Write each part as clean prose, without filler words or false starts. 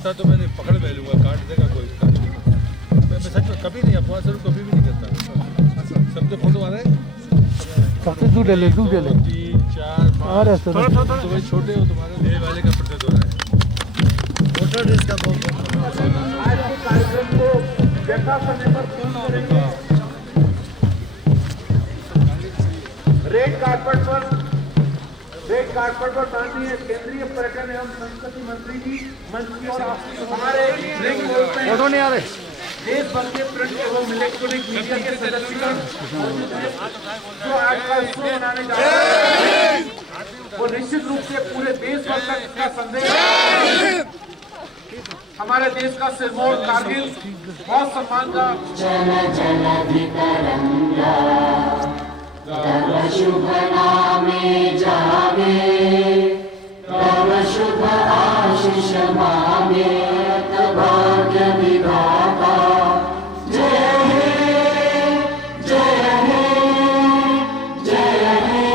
काटता तो मैंने पकड़ में लूँगा, काट देगा कोई काट देगा। मैं सच में कभी नहीं अफवाह से कभी भी नहीं करता। सबके फोटो आ रहे हैं, तू डेले 3 4 5 थोड़ा तो भाई छोटे हो, तुम्हारे ले वाले का प्रत्येक हो रहा है। वोटर डेज का बहुत कार्यक्रम को यथा समय पर पूर्ण करेंगे। रेड कार्पेट पर माननीय केंद्रीय पर्यटन एवं संस्कृति मंत्री जी मंच की ओर हमारे फोटो नहीं आ रहे। देश भर के प्रिंट एवं इलेक्ट्रॉनिक मीडिया के सदस्यगण जो आज का शो मनाने जा रहे हैं वो निश्चित रूप से पूरे देश भर तक इसका संदेश हमारे देश का सिरमौर कारगिल बहुत सम्मान का तव शुभ नामे जागे, तव शुभ आशीष मांगे, भाग्य विधाता जय हे जय हे जय हे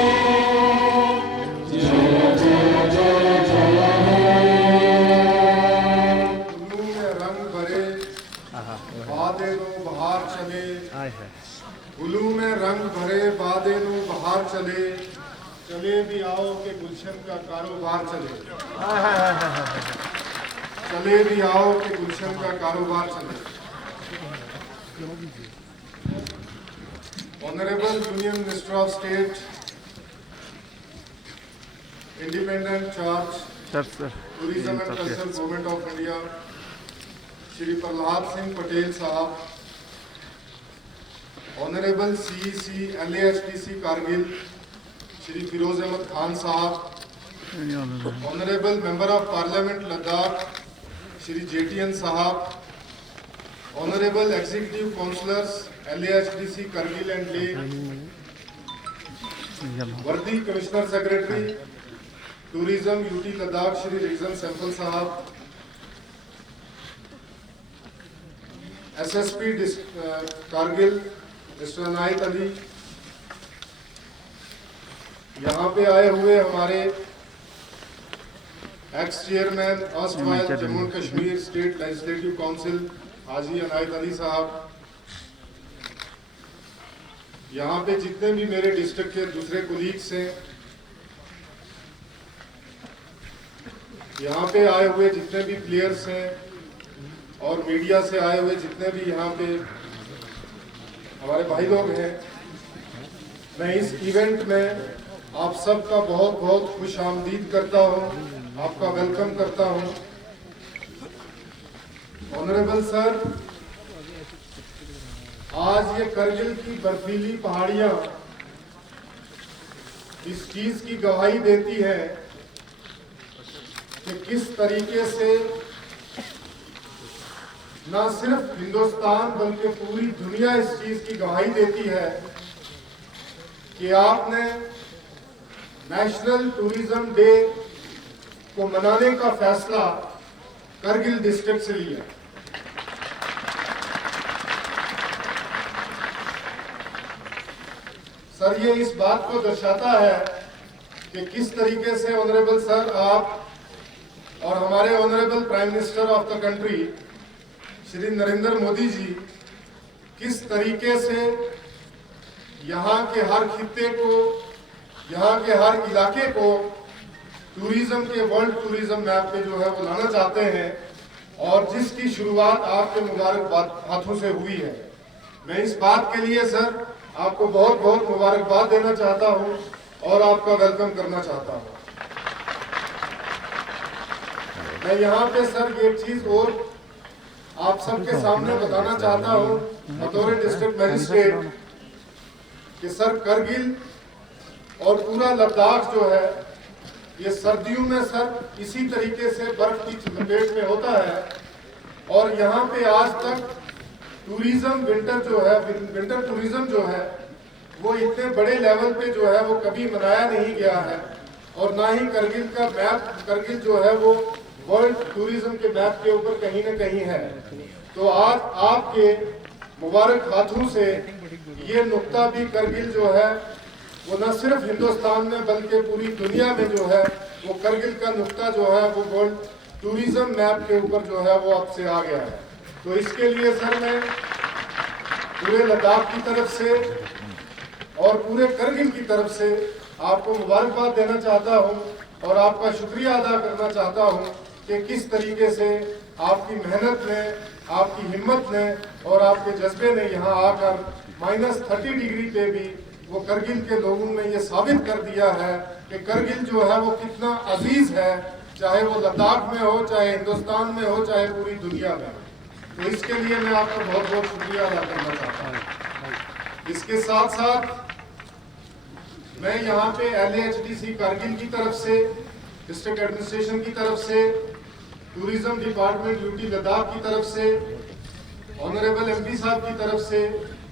जय जय जय जय हे। कुल्लू में रंग भरे बादे नो बहार चले, कुल्लू में रंग भरे बादे नो बहार चले, चले भी आओ के गुलशन का कारोबार चले, चले भी आओ के गुलशन का कारोबार चले। Honourable union minister of state, independent charge tourism and culture government of India Shri Prahlad Singh Patel साहब, honourable CEC LASTC Kargil Shri Firoz Ahmad Khan साहब, honourable member of parliament Ladakh Shri JTN साहब, honourable executive councillors LASTC Kargil and Leh, worthy commissioner secretary tourism UT Ladakh Shri Rigzin Samphel साहब, SSP Kargil mister Anayat Ali, यहाँ पे आए हुए हमारे ex chairman erstwhile Jammu and Kashmir state legislative council Haji Anayat Ali साहब, यहाँ पे जितने भी मेरे डिस्ट्रिक्ट के दूसरे कोलीग्स हैं, यहाँ पे आए हुए जितने भी प्लेयर्स हैं और मीडिया से आए हुए जितने भी यहाँ पे हमारे भाई लोग हैं, मैं इस इवेंट में आप सबका बहुत बहुत खुश आमदीद करता हूँ, आपका वेलकम करता हूँ। ऑनरेबल सर, आज ये करगिल की बर्फीली पहाड़ियां इस चीज की गवाही देती है कि किस तरीके से न सिर्फ हिंदुस्तान बल्कि पूरी दुनिया इस चीज की गवाही देती है कि आपने नेशनल टूरिज्म डे को मनाने का फैसला करगिल डिस्ट्रिक्ट से लिया। सर, ये इस बात को दर्शाता है कि किस तरीके से ऑनरेबल सर आप और हमारे honourable prime minister of the country Shri Narendra Modi ji किस तरीके से यहाँ के हर खित्ते को, यहाँ के हर इलाके को टूरिज्म के वर्ल्ड टूरिज्म मैप पे जो है वो लाना चाहते हैं और जिसकी शुरुआत आपके मुबारक हाथों से हुई है। मैं इस बात के लिए सर आपको बहुत बहुत मुबारकबाद देना चाहता हूँ और आपका वेलकम करना चाहता हूँ। मैं यहाँ पे सर ये चीज और आप सबके सामने बताना चाहता हूँ बतौर डिस्ट्रिक्ट मजिस्ट्रेट कि सर करगिल और पूरा लद्दाख जो है ये सर्दियों में सर इसी तरीके से बर्फ की लपेट में होता है और यहाँ पे आज तक टूरिज्म विंटर टूरिज्म जो है वो इतने बड़े लेवल पे जो है वो कभी मनाया नहीं गया है और ना ही करगिल का मैप, करगिल जो है वो वर्ल्ड टूरिज्म के मैप के ऊपर कहीं ना कहीं है। तो आज आपके मुबारक हाथों से ये नुक्ता भी करगिल जो है वो न सिर्फ हिंदुस्तान में बल्कि पूरी दुनिया में जो है वो करगिल का नुक्ता जो है वो वर्ल्ड टूरिज्म मैप के ऊपर जो है वो अब से आ गया है। तो इसके लिए सर मैं पूरे लद्दाख की तरफ से और पूरे करगिल की तरफ से आपको मुबारकबाद देना चाहता हूं और आपका शुक्रिया अदा करना चाहता हूं कि किस तरीके से आपकी मेहनत ने, आपकी हिम्मत ने और आपके जज्बे ने यहाँ आकर -30 डिग्री पे भी वो करगिल के लोगों ने ये साबित कर दिया है कि करगिल जो है वो कितना अजीज है, चाहे वो लद्दाख में हो, चाहे हिंदुस्तान में हो, चाहे पूरी दुनिया में। तो इसके लिए मैं आपका बहुत बहुत शुक्रिया अदा करना चाहता हूँ। इसके साथ साथ मैं यहाँ पे LAHDC कारगिल की तरफ से, डिस्ट्रिक्ट एडमिनिस्ट्रेशन की तरफ से, टूरिज्म डिपार्टमेंट यूटी लद्दाख की तरफ से, ऑनरेबल MP साहब की तरफ से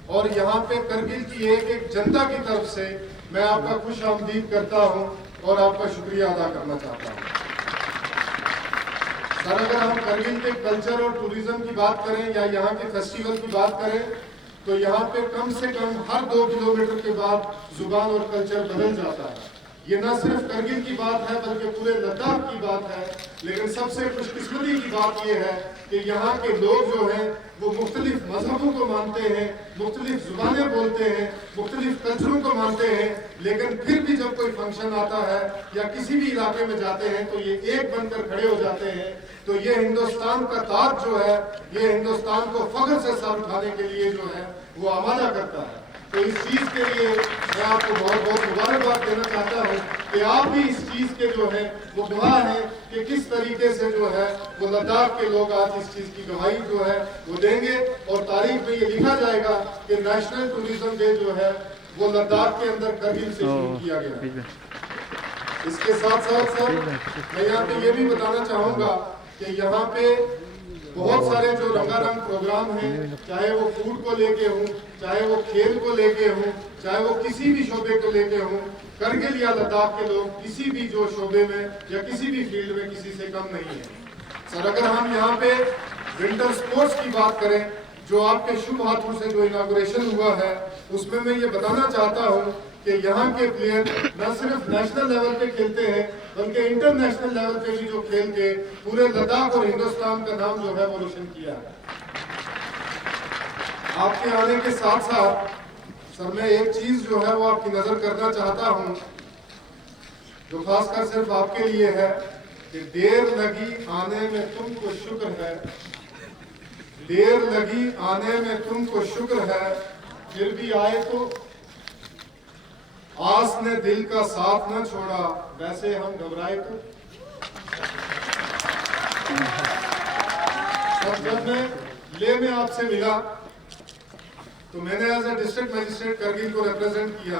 और यहाँ पे करगिल की एक जनता की तरफ से मैं आपका खुश आमदीद करता हूँ और आपका शुक्रिया अदा करना चाहता हूँ। सर, अगर हम करगिल के कल्चर और टूरिज्म की बात करें या यहाँ के फेस्टिवल की बात करें तो यहाँ पे कम से कम हर 2 किलोमीटर के बाद जुबान और कल्चर बदल जाता है। ये न सिर्फ करगिल की बात है बल्कि पूरे लद्दाख की बात है। लेकिन सबसे खुशकिस्मती की बात यह है कि यहाँ के लोग जो हैं वो मुख्तलिफ मजहबों को मानते हैं, मुख्तलिफ जुबानें बोलते हैं, मुख्तलिफ कल्चरों को मानते हैं, लेकिन फिर भी जब कोई फंक्शन आता है या किसी भी इलाके में जाते हैं तो ये एक बनकर खड़े हो जाते हैं। तो ये हिंदुस्तान का ताज जो है, ये हिंदुस्तान को फख्र से सर उठाने के लिए जो है वो आमादा करता है। तो इस चीज के लिए मैं आपको बहुत बहुत मुबारकबाद देना चाहता हूँ कि आप भी इस चीज के जो है वो गवाह हैं कि किस तरीके से जो है वो लद्दाख के लोग आज इस चीज की गवाही जो है वो देंगे और तारीख में ये लिखा जाएगा कि नेशनल टूरिज्म डे जो है वो लद्दाख के अंदर करगिल से शुरू किया गया। इसके साथ साथ सर मैं यहाँ पे ये भी बताना चाहूंगा कि यहाँ पे बहुत सारे जो रंगारंग प्रोग्राम हैं, चाहे वो फूड को लेके हों, चाहे वो खेल को लेके हों, चाहे वो किसी भी शोबे को लेके हों, करगिल या लद्दाख के लोग किसी भी जो शोबे में या किसी भी फील्ड में किसी से कम नहीं है। सर, अगर हम यहाँ पे विंटर स्पोर्ट्स की बात करें, जो आपके शुभ हाथों से जो इनॉग्रेशन हुआ है, उसमें मैं ये बताना चाहता हूँ कि यहाँ के प्लेयर न सिर्फ नेशनल लेवल पे खेलते हैं बल्कि इंटरनेशनल लेवल पे भी जो खेल के पूरे लद्दाख और हिंदुस्तान का नाम जो है वो रोशन किया है। आपके आने के साथ साथ सर मैं एक चीज जो है वो आपकी नजर करना चाहता हूँ, जो खासकर सिर्फ आपके लिए है कि देर लगी आने में तुमको शुक्र है, देर लगी आने में तुमको शुक्र है, फिर भी आए तो आस ने दिल का साथ न छोड़ा, वैसे हम घबराए तो। जब मैं ले में आपसे मिला तो मैंने as a district magistrate Kargil को रिप्रेजेंट किया,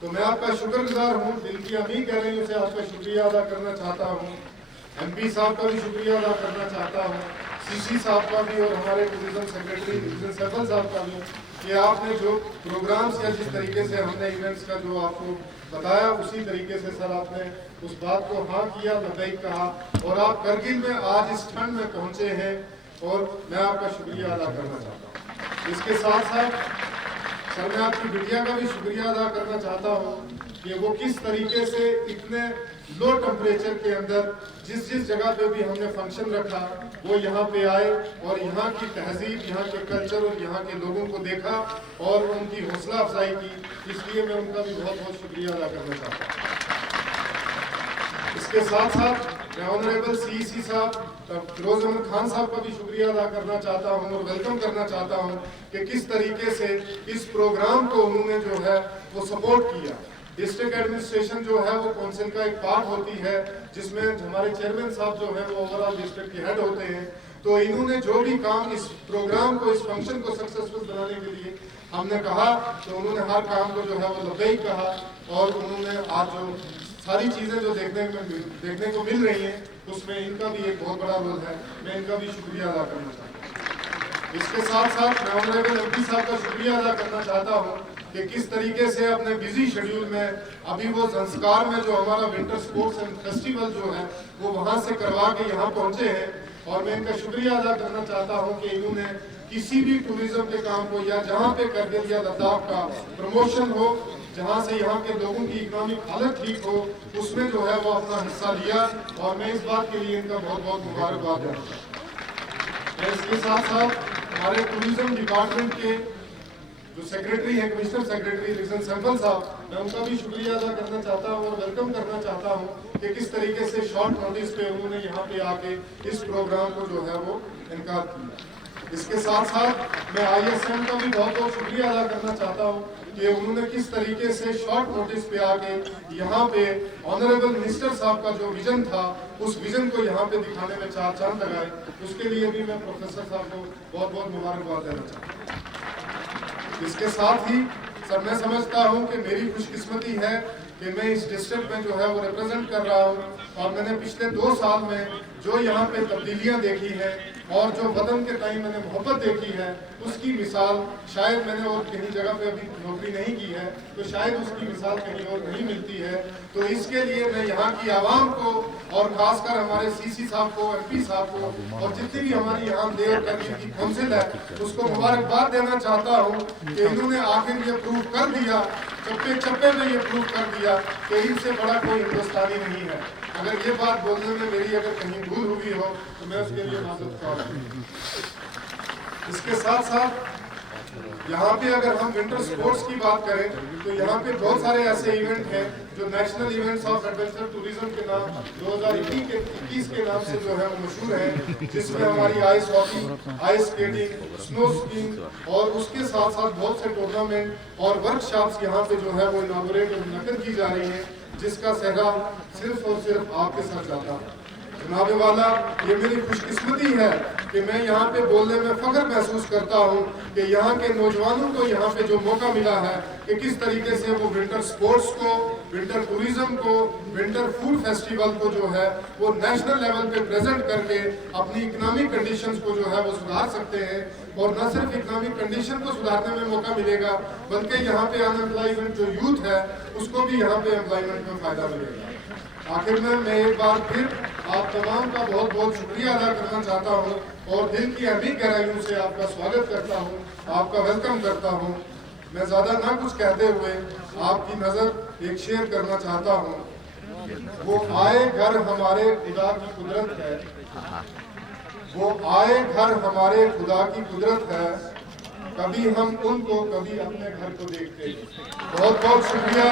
तो मैं आपका शुक्रगुजार हूँ, दिल की अमी गहराइयों से आपका शुक्रिया अदा करना चाहता हूँ। MP साहब का भी शुक्रिया अदा करना चाहता हूँ, CC साहब का भी और हमारे टूरिज्म सेक्रेटरी सैफल साहब का भी, कि आपने जो प्रोग्राम्स या जिस तरीके से हमने इवेंट्स का जो आपको बताया उसी तरीके से सर आपने उस बात को हाँ किया, लब्बैक कहा और आप करगिल में आज इस ठंड में पहुंचे हैं और मैं आपका शुक्रिया अदा करना चाहता हूँ। इसके साथ साथ सर मैं आपकी बिटिया का भी शुक्रिया अदा करना चाहता हूँ कि वो किस तरीके से इतने लो टेम्परेचर के अंदर जिस जिस जगह पे भी हमने फंक्शन रखा वो यहाँ पे आए और यहाँ की तहजीब, यहाँ के कल्चर और यहाँ के लोगों को देखा और उनकी हौसला अफजाई की, इसलिए मैं उनका भी बहुत बहुत शुक्रिया अदा करना चाहता हूँ। इसके साथ साथ मैं ऑनरेबल CEC साहब फिरोज अहमद खान साहब का भी शुक्रिया अदा करना चाहता हूँ और वेलकम करना चाहता हूँ कि किस तरीके से इस प्रोग्राम को उन्होंने जो है वो सपोर्ट किया। डिस्ट्रिक्ट एडमिनिस्ट्रेशन जो है वो काउंसिल का एक पार्ट होती है जिसमें हमारे चेयरमैन साहब जो है वो ओवरऑल डिस्ट्रिक्ट के हेड होते हैं। तो इन्होंने जो भी काम इस प्रोग्राम को, इस फंक्शन को सक्सेसफुल बनाने के लिए हमने कहा तो उन्होंने हर काम को जो है वो लब्बैक कहा और उन्होंने आज जो सारी चीज़ें जो देखने को मिल रही हैं उसमें इनका भी एक बहुत बड़ा रोल है, मैं इनका भी शुक्रिया अदा करना चाहता हूँ। इसके साथ साथ मैं ऑनरेबल MP साहब का शुक्रिया अदा करना चाहता हूँ कि किस तरीके से अपने बिजी शेड्यूल में अभी वो संस्कार में जो हमारा विंटर स्पोर्ट्स एंड फेस्टिवल जो है वो वहाँ से करवा के यहाँ पहुँचे हैं और मैं इनका शुक्रिया अदा करना चाहता हूँ कि इन्होंने किसी भी टूरिज्म के काम को या जहाँ पे करगिल या लद्दाख का प्रमोशन हो, जहां से यहाँ के लोगों की इकोनॉमिक हालत ठीक हो, उसमें जो है वो अपना हिस्सा लिया और मैं इस बात के लिए इनका बहुत बहुत मुबारकबाद देना चाहता हूँ। मैं इसके साथ साथ हमारे टूरिज्म डिपार्टमेंट के जो सेक्रेटरी है, कमिश्नर सेक्रेटरी रीजन सैंपल साहब, मैं उनका भी शुक्रिया अदा करना चाहता हूँ और वेलकम करना चाहता हूँ कि किस तरीके से शॉर्ट नोटिस पे उन्होंने यहाँ पे आके इस प्रोग्राम को जो है वो इनकार किया। इसके साथ साथ मैं ISM का भी बहुत बहुत शुक्रिया अदा करना चाहता हूँ कि उन्होंने किस तरीके से शॉर्ट नोटिस पे आके यहाँ पे ऑनरेबल मिनिस्टर साहब का जो विजन था, उस विजन को यहाँ पे दिखाने में 4 चांद लगाए। उसके लिए भी मैं प्रोफेसर साहब को बहुत बहुत मुबारकबाद देना चाहता हूँ। इसके साथ ही सर, मैं समझता हूँ कि मेरी खुशकिस्मती है कि मैं इस डिस्ट्रिक्ट में जो है वो रिप्रेजेंट कर रहा हूँ और मैंने पिछले 2 साल में जो यहाँ पे तब्दीलियाँ देखी हैं और जो वतन के टाइम मैंने मोहब्बत देखी है, उसकी मिसाल शायद मैंने और कहीं जगह पे अभी नौकरी नहीं की है, तो शायद उसकी मिसाल कहीं और नहीं मिलती है। तो इसके लिए मैं यहाँ की आवाम को और खासकर हमारे CC साहब को, MP साहब को और जितनी भी हमारी यहाँ ले और करने की काउंसिल है, उसको मुबारकबाद देना चाहता हूँ कि इन्होंने आखिर ये प्रूव कर दिया, चप्पे चप्पे में ये प्रूव कर दिया कि इनसे बड़ा कोई हिंदुस्तानी नहीं है। अगर ये बात बोलने में मेरी अगर कहीं भूल हुई हो तो मैं उसके लिए माजूद हूँ। इसके साथ साथ यहाँ पे अगर हम विंटर स्पोर्ट्स की बात करें तो यहाँ पे बहुत सारे ऐसे इवेंट हैं जो national events of adventure tourism के नाम 2021 के नाम से जो है वो मशहूर है, जिसमें हमारी ice hockey, ice skating, snow skiing और उसके साथ साथ बहुत से टूर्नामेंट और वर्कशॉप्स यहाँ पे जो है वो इनॉग्रेट और मुनक्किद की जा रही हैं, जिसका सहरा सिर्फ और सिर्फ आपके साथ जाता है। जनाब वाला, ये मेरी खुशकिस्मती है कि मैं यहाँ पे बोलने में फख्र महसूस करता हूँ कि यहाँ के नौजवानों को यहाँ पे जो मौका मिला है कि किस तरीके से वो विंटर स्पोर्ट्स को, विंटर टूरिज्म को, विंटर फूड फेस्टिवल को जो है वो नेशनल लेवल पे प्रेजेंट करके अपनी इकोनॉमिक कंडीशंस को जो है वो सुधार सकते हैं। और न सिर्फ इकोनॉमिक कंडीशन को सुधारने में मौका मिलेगा, बल्कि यहाँ पे अनएम्प्लॉयमेंट जो यूथ है उसको भी यहाँ पे एम्प्लॉयमेंट में फायदा मिलेगा। आखिर में मैं एक बार फिर आप तमाम का बहुत बहुत शुक्रिया अदा करना चाहता हूँ और दिल की अभी गहराइयों से आपका स्वागत करता हूँ, आपका वेलकम करता हूँ। मैं ज़्यादा ना कुछ कहते हुए आपकी नज़र एक शेयर करना चाहता हूँ। वो आए घर हमारे खुदा की कुदरत है, वो आए घर हमारे खुदा की कुदरत है, कभी हम उनको कभी अपने घर को देखते। बहुत बहुत शुक्रिया।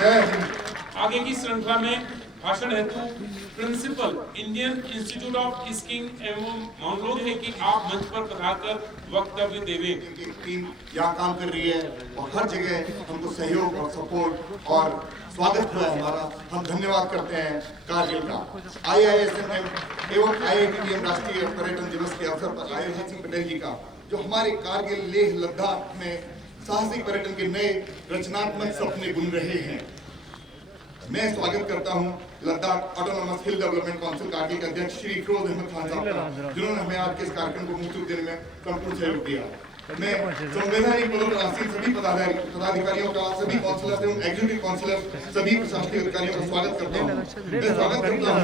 जय हिंद। आगे की श्रृंखला में भाषण हेतु principal Indian institute of skiing एवं माउंटेनियरिंग की आप मंच पर पधारकर वक्तव्य देवे। टीम यहाँ काम कर रही है और हर जगह हमको सहयोग और सपोर्ट और स्वागत हुआ है हमारा। हम धन्यवाद करते हैं कारगिल का। IISM एवं IITTM राष्ट्रीय पर्यटन दिवस के अवसर पर आयोजित सिंह पटेल जी का जो हमारे कारगिल, लेह, लद्दाख में साहसिक पर्यटन के नए रचनात्मक सपने बुन रहे हैं। मैं स्वागत करता हूं लद्दाख ऑटोनॉमस हिल डेवलपमेंट काउंसिल कारगिल के अध्यक्ष श्री फिरोज अहमद खान साहब का, जिन्होंने हमें आज के इस कार्यक्रम को मुफ्त देने में संपूर्ण सहयोग दिया। मैं संवैधानिक पदों पर आसीन सभी पदाधिकारियों का, सभी काउंसिलर एवं एग्जीक्यूटिव काउंसिलर, सभी प्रशासनिक अधिकारियों का स्वागत करता हूँ। मैं स्वागत करता हूँ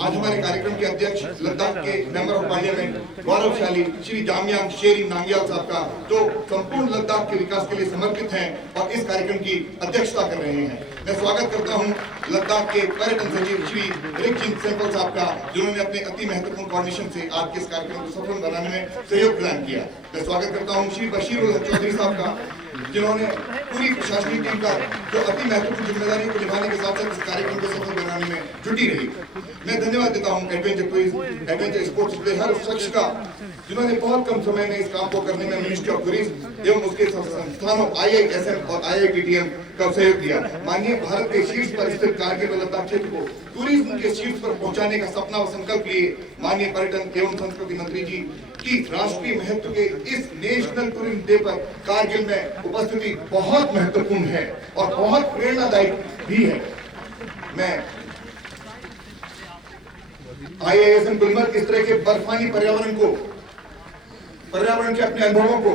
आज हमारे कार्यक्रम के अध्यक्ष लद्दाख के मेंबर ऑफ पार्लियामेंट गौरवशाली श्री जामयांग शेरिंग नामग्याल साहब का, जो संपूर्ण लद्दाख के विकास के लिए समर्पित हैं और इस कार्यक्रम की अध्यक्षता कर रहे हैं। मैं स्वागत करता हूं लद्दाख के पर्यटन सचिव श्री रीजन सैंपल साहब का, जिन्होंने अपने अति महत्वपूर्ण कोऑर्डिनेशन से आज के इस कार्यक्रम को सफल बनाने में सहयोग प्रदान किया। मैं स्वागत करता हूं श्री बशीरुल हक चौधरी साहब का, जिन्होंने पूरी प्रशासनिक टीम का जो अति महत्वपूर्ण जिम्मेदारी को निभाने के साथ साथ इस कार्यक्रम को सफल बनाने में जुटी रही। मैं धन्यवाद देता हूं एडवेंचर टूरिज्म, एडवेंचर स्पोर्ट्स के हर उस शख्स का जिन्होंने बहुत कम समय में इस काम को करने में मिनिस्ट्री ऑफ टूरिज्म एवं उसके संस्थानों IISM और IITTM का सहयोग दिया। माननीय भारत के शीर्ष पर स्थित कारगिल लद्दाख क्षेत्र को टूरिज्म के शीर्ष पर पहुंचाने का सपना व संकल्प लिए माननीय पर्यटन एवं संस्कृति मंत्री जी की राष्ट्रीय महत्व के इस नेशनल टूरिज्म डे पर कारगिल में उपस्थिति बहुत महत्वपूर्ण है और बहुत प्रेरणादायक भी है। मैं IISM गुलमर्ग इस तरह के बर्फानी पर्यावरण के अपने अनुभवों को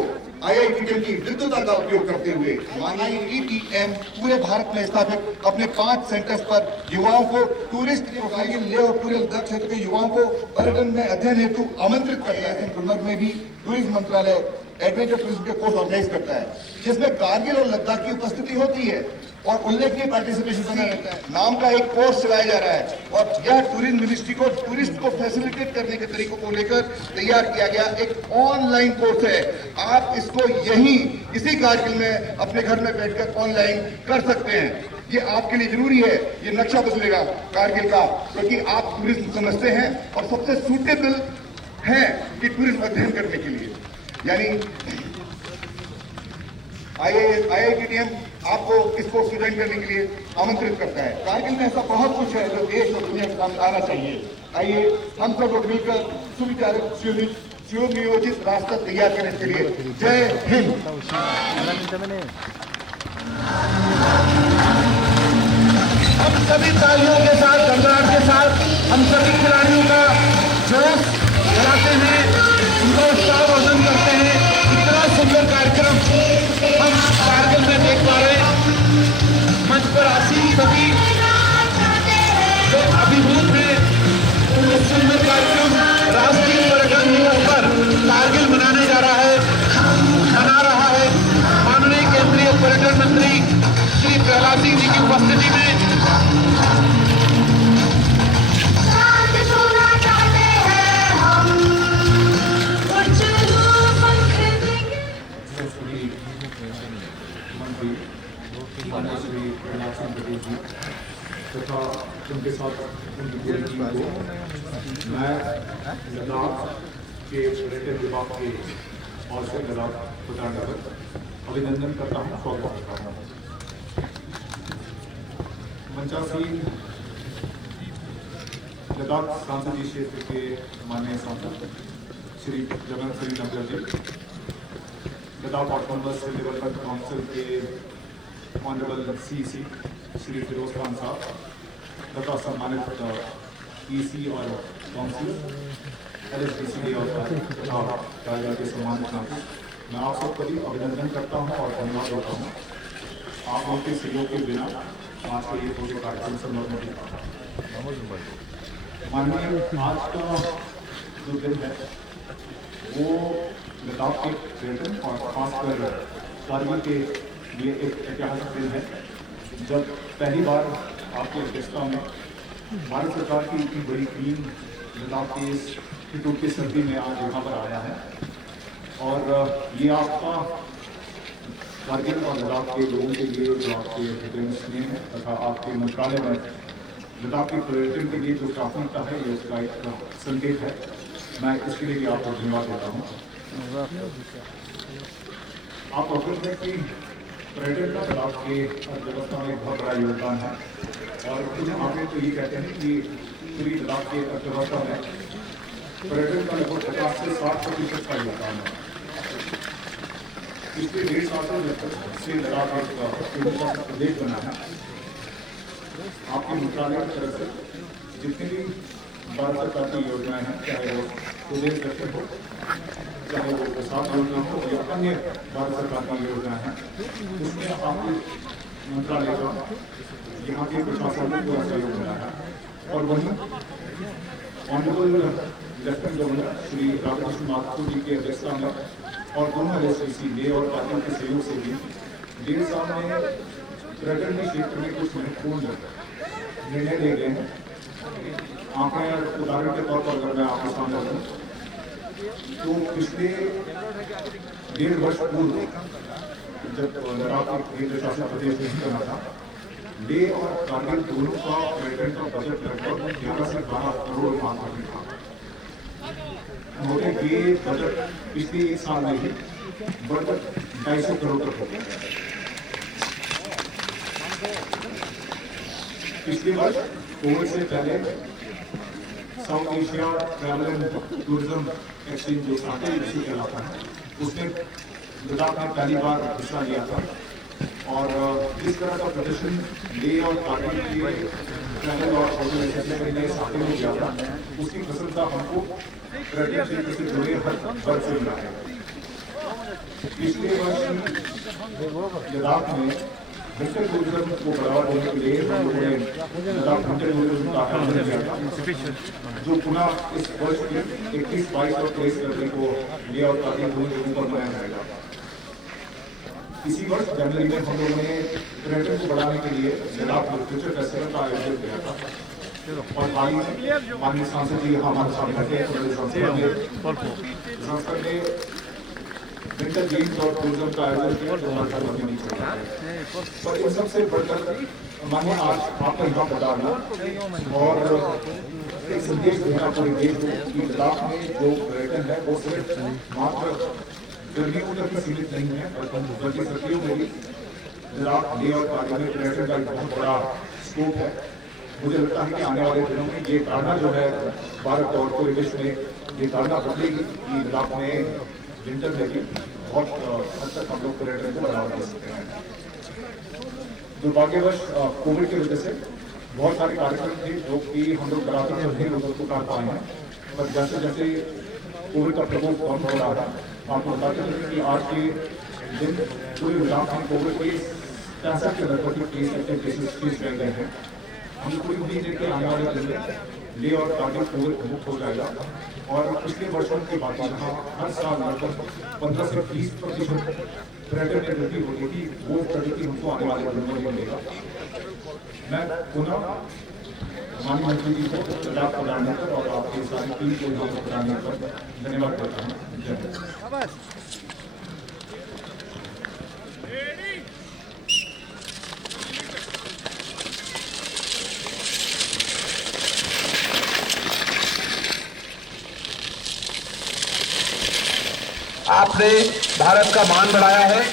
IITTM की विद्वता का उपयोग करते हुए IITTM पूरे भारत में स्थापित अपने 5 सेंटर्स पर युवाओं को टूरिस्ट कारगिल, लेह और पूरे लद्दाख क्षेत्र के युवाओं को पर्यटन में अध्ययन हेतु आमंत्रित करता है। गुलमर्ग में भी टूरिज्म मंत्रालय एडवेंचर टूरिज्म के कोर्स ऑर्गेनाइज करता है, जिसमें कारगिल और लद्दाख की उपस्थिति होती है और उल्लेखनीय पार्टिसिपेशन बना रहता है। नाम का एक कोर्स चलाया जा रहा है और यह टूरिज्म मिनिस्ट्री को टूरिस्ट को फैसिलिटेट करने के तरीकों को लेकर तैयार किया गया एक ऑनलाइन कोर्स है। आप इसको यहीं इसी कारगिल में अपने घर में बैठकर ऑनलाइन कर सकते हैं। ये आपके लिए जरूरी है, ये नक्शा बदलेगा कारगिल का, क्योंकि आप टूरिज्म समझते हैं और सबसे सूटेबल है कि टूरिज्म अध्ययन करने के लिए। यानी IITTM आपको इस कोर्स को ज्वाइन करने के लिए आमंत्रित करता है। कारगिल में ऐसा बहुत कुछ है जो देश और दुनिया के सामने आना चाहिए। आइए हम सब लोग मिलकर सुविचारित सुनियोजित रास्ता तैयार करने के लिए जय हिंद। हम सभी तालियों के साथ, गड़गड़ाहट के साथ हम सभी खिलाड़ियों का जोश बढ़ाते हैं, उनको उत्साहवर्धन करते हैं। इतना सुंदर कार्यक्रम हम कारगिल में देख पा रहे हैं। मंच पर आसीन सभी जो अभिभूत हैं, उस सुंदर कार्यक्रम राष्ट्रीय पर्यटन दिवस पर कारगिल मनाने जा रहा है, मना रहा है। माननीय केंद्रीय पर्यटन मंत्री श्री प्रहलाद सिंह जी की उपस्थिति में श्री प्रहलाद सिंह पटेल जी तथा उनके साथ उनकी पूरी टीम को मैं लद्दाख के पर्यटन विभाग के और से लद्दाख पठानगढ़ अभिनंदन करता हूँ, स्वागत करता हूँ। मंचासीन लद्दाख सांसदीय क्षेत्र के माननीय सांसद श्री जगन्नाथ सिंह नगर जी, लद्दाख ऑटोनोमस डेवलपमेंट काउंसिल के ऑनरेबल CC श्री फिरोज खान साहब तथा सम्मानित EC और काउंसिल LSPCA और तथा कारगिल के सम्मानित नागरिक, मैं आप सबका भी अभिनंदन करता हूं और धन्यवाद देता हूं। आप लोग के सहयोग के बिना आज के ये पूरे कार्यक्रम संभव नहीं था। माननीय आज का जो दिन है वो लद्दाख के पर्यटन और खासकर कारगिल के ये एक ऐतिहासिक दिन है, जब पहली बार आपकी अध्यक्षता में भारत सरकार की इतनी बड़ी टीम लद्दाख के इस टूटती सर्दी में आज यहाँ पर आया है। और ये आपका कारगिल और लद्दाख के लोगों के लिए जो आपके हृदय में स्नेह है तथा आपके मंत्रालय में लद्दाख के पर्यटन के लिए जो प्राथमिकता है, ये उसका एक संकेत है। मैं इसके लिए भी आपको धन्यवाद देता हूँ। आप अवगत हैं कि पर्यटन का लद्दाख की अर्थव्यवस्था में बहुत बड़ा योगदान है और कुछ आंकड़े तो ये कहते हैं कि पूरी लद्दाख की अर्थव्यवस्था में पर्यटन का लगभग 50 से 60% का योगदान है। पिछले 1.5 साल से लद्दाख एक केंद्रशासित प्रदेश बना है। आपके मंत्रालय की तरफ से जितनी भी भारत सरकार की योजनाएं हैं, चाहे वो प्रदेश दर्शन हो, चाहे वो प्रसाद योजना हो या अन्य भारत सरकार की योजना है, उसमें आपके मंत्रालय का यहाँ के प्रशासन को पूरा सहयोग मिला है। और वहीं honourable lieutenant governor Shri Radhakrishna Mathur ji की अध्यक्षता में और दोनों LSPC ले और कारगिल के सहयोग से भी 1.5 साल में पर्यटन के क्षेत्र में कुछ महत्वपूर्ण निर्णय ले गए हैं। आंकड़े उदाहरण के तौर पर अगर मैं आपके सामने रखूं तो पिछले 1.5 वर्ष पूर्व जब लद्दाख एक केंद्रशासित प्रदेश नहीं बना था, लेह और कारगिल दोनों का पर्यटन का बजट लगभग 11 से 12 करोड़ रुपये था। मोटे ये बजट पिछले 1 साल में ही बढ़कर 250 करोड़ तक हो गया। पिछले वर्ष कोविड से पहले south Asia travel and tourism exchange जो साथी इसी कहलाता है, उसने लद्दाख में पहली बार हिस्सा लिया था। और इस तरह का प्रदर्शन लेह और कारगिल के ट्रैवल और होटल एसोसिएशन ने साथी में किया था, उसकी प्रशंसा हमको पर्यटन क्षेत्र से जुड़े हर वर्ग से मिला है। पिछले वर्ष लद्दाख में विंटर टूरिज्म को बढ़ावा देने के लिए हम लोगों ने लद्दाख विंटर टूरिज्म का आयोजन किया था, जो पुनः इस वर्ष की 21, 22 और 23 फरवरी को ले और कारगिल दोनों जगहों पर मनाया जाएगा। इसी वर्ष जनवरी में हम लोगों ने पर्यटन को बढ़ाने के लिए लद्दाख लिटरेचर फेस्टिवल का आयोजन किया था और हाल ही में माननीय सांसद जी यहाँ हमारे साथ बैठे संसद ने विंटर गेम्स और टूरिज्म का आयोजन किया जो हमारे साथ नहीं चल रहा है। पर इन सबसे बढ़कर मानिए आज आपका यहाँ पधारना और एक संदेश देना पूरे देश को कि लद्दाख में जो पर्यटन है वो सिर्फ मात्र गर्मियों तक ही सीमित नहीं है, बल्कि सर्दियों में भी लद्दाख लेह और कारगिल में पर्यटन का एक बहुत बड़ा स्कोप है। मुझे लगता है कि आने वाले दिनों में ये धारणा जो है भारत और पूरे विश्व में ये धारणा बदलेगी कि लद्दाख में विंटर में भी बहुत हद तक हम लोग पर्यटन को बढ़ावा दे सकते हैं। दुर्भाग्यवश कोविड की वजह से बहुत सारे कार्यक्रम थे जो कि हम लोग कराते थे, नहीं लोगों को कर पाए हैं, पर जैसे जैसे कोविड का प्रकोप कम हो रहा था, आपको बताते थे कि आज के दिन पूरे लद्दाख में कोविड के 65 के लगभग केस रह गए हैं। हम पूरी उम्मीद है कि आने वाले दिन में लेह और कारगिल कोविड मुक्त हो जाएगा और पिछले वर्षों के बाद जहाँ हर साल लगभग 15 से 20% पर्यटन में वृद्धि होती थी, वो प्रगति हमको आने वाले दिनों में मिलेगा। मैं पुनः माननीय मंत्री जी को लद्दाख पधारने पर और आपके सारी टीम को यहाँ पर पधारने पर धन्यवाद देता हूँ। जय हिंद। आपने भारत का मान बढ़ाया है।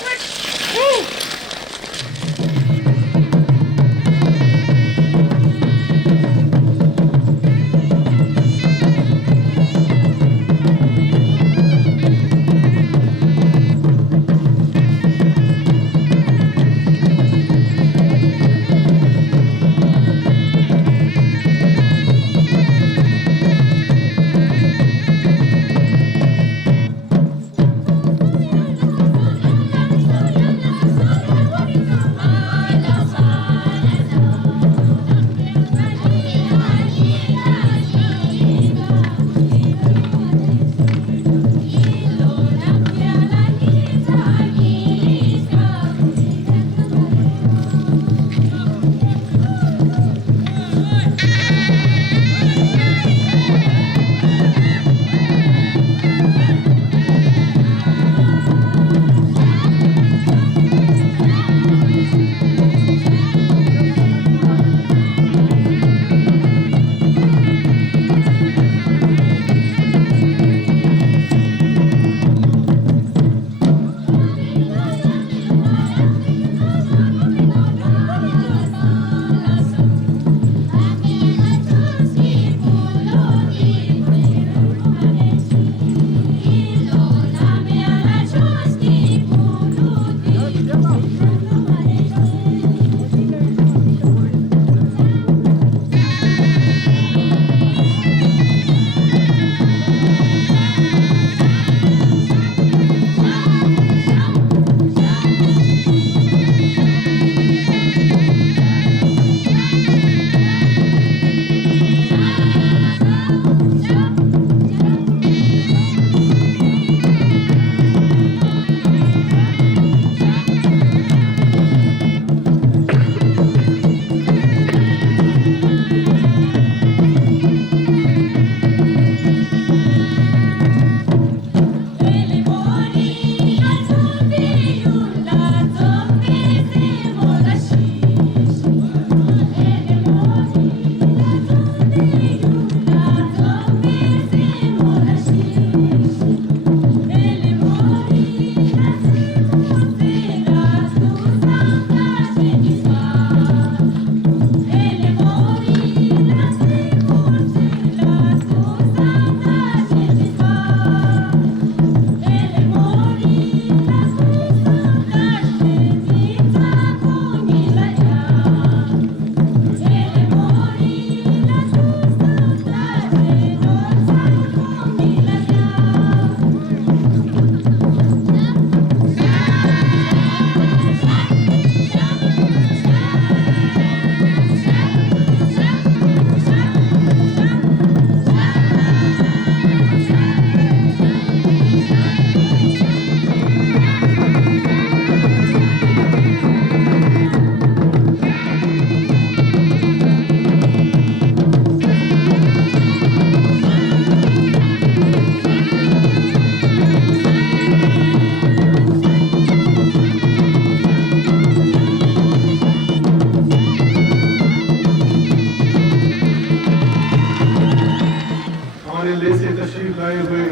हमारे ले से तशरीफ लाए हुए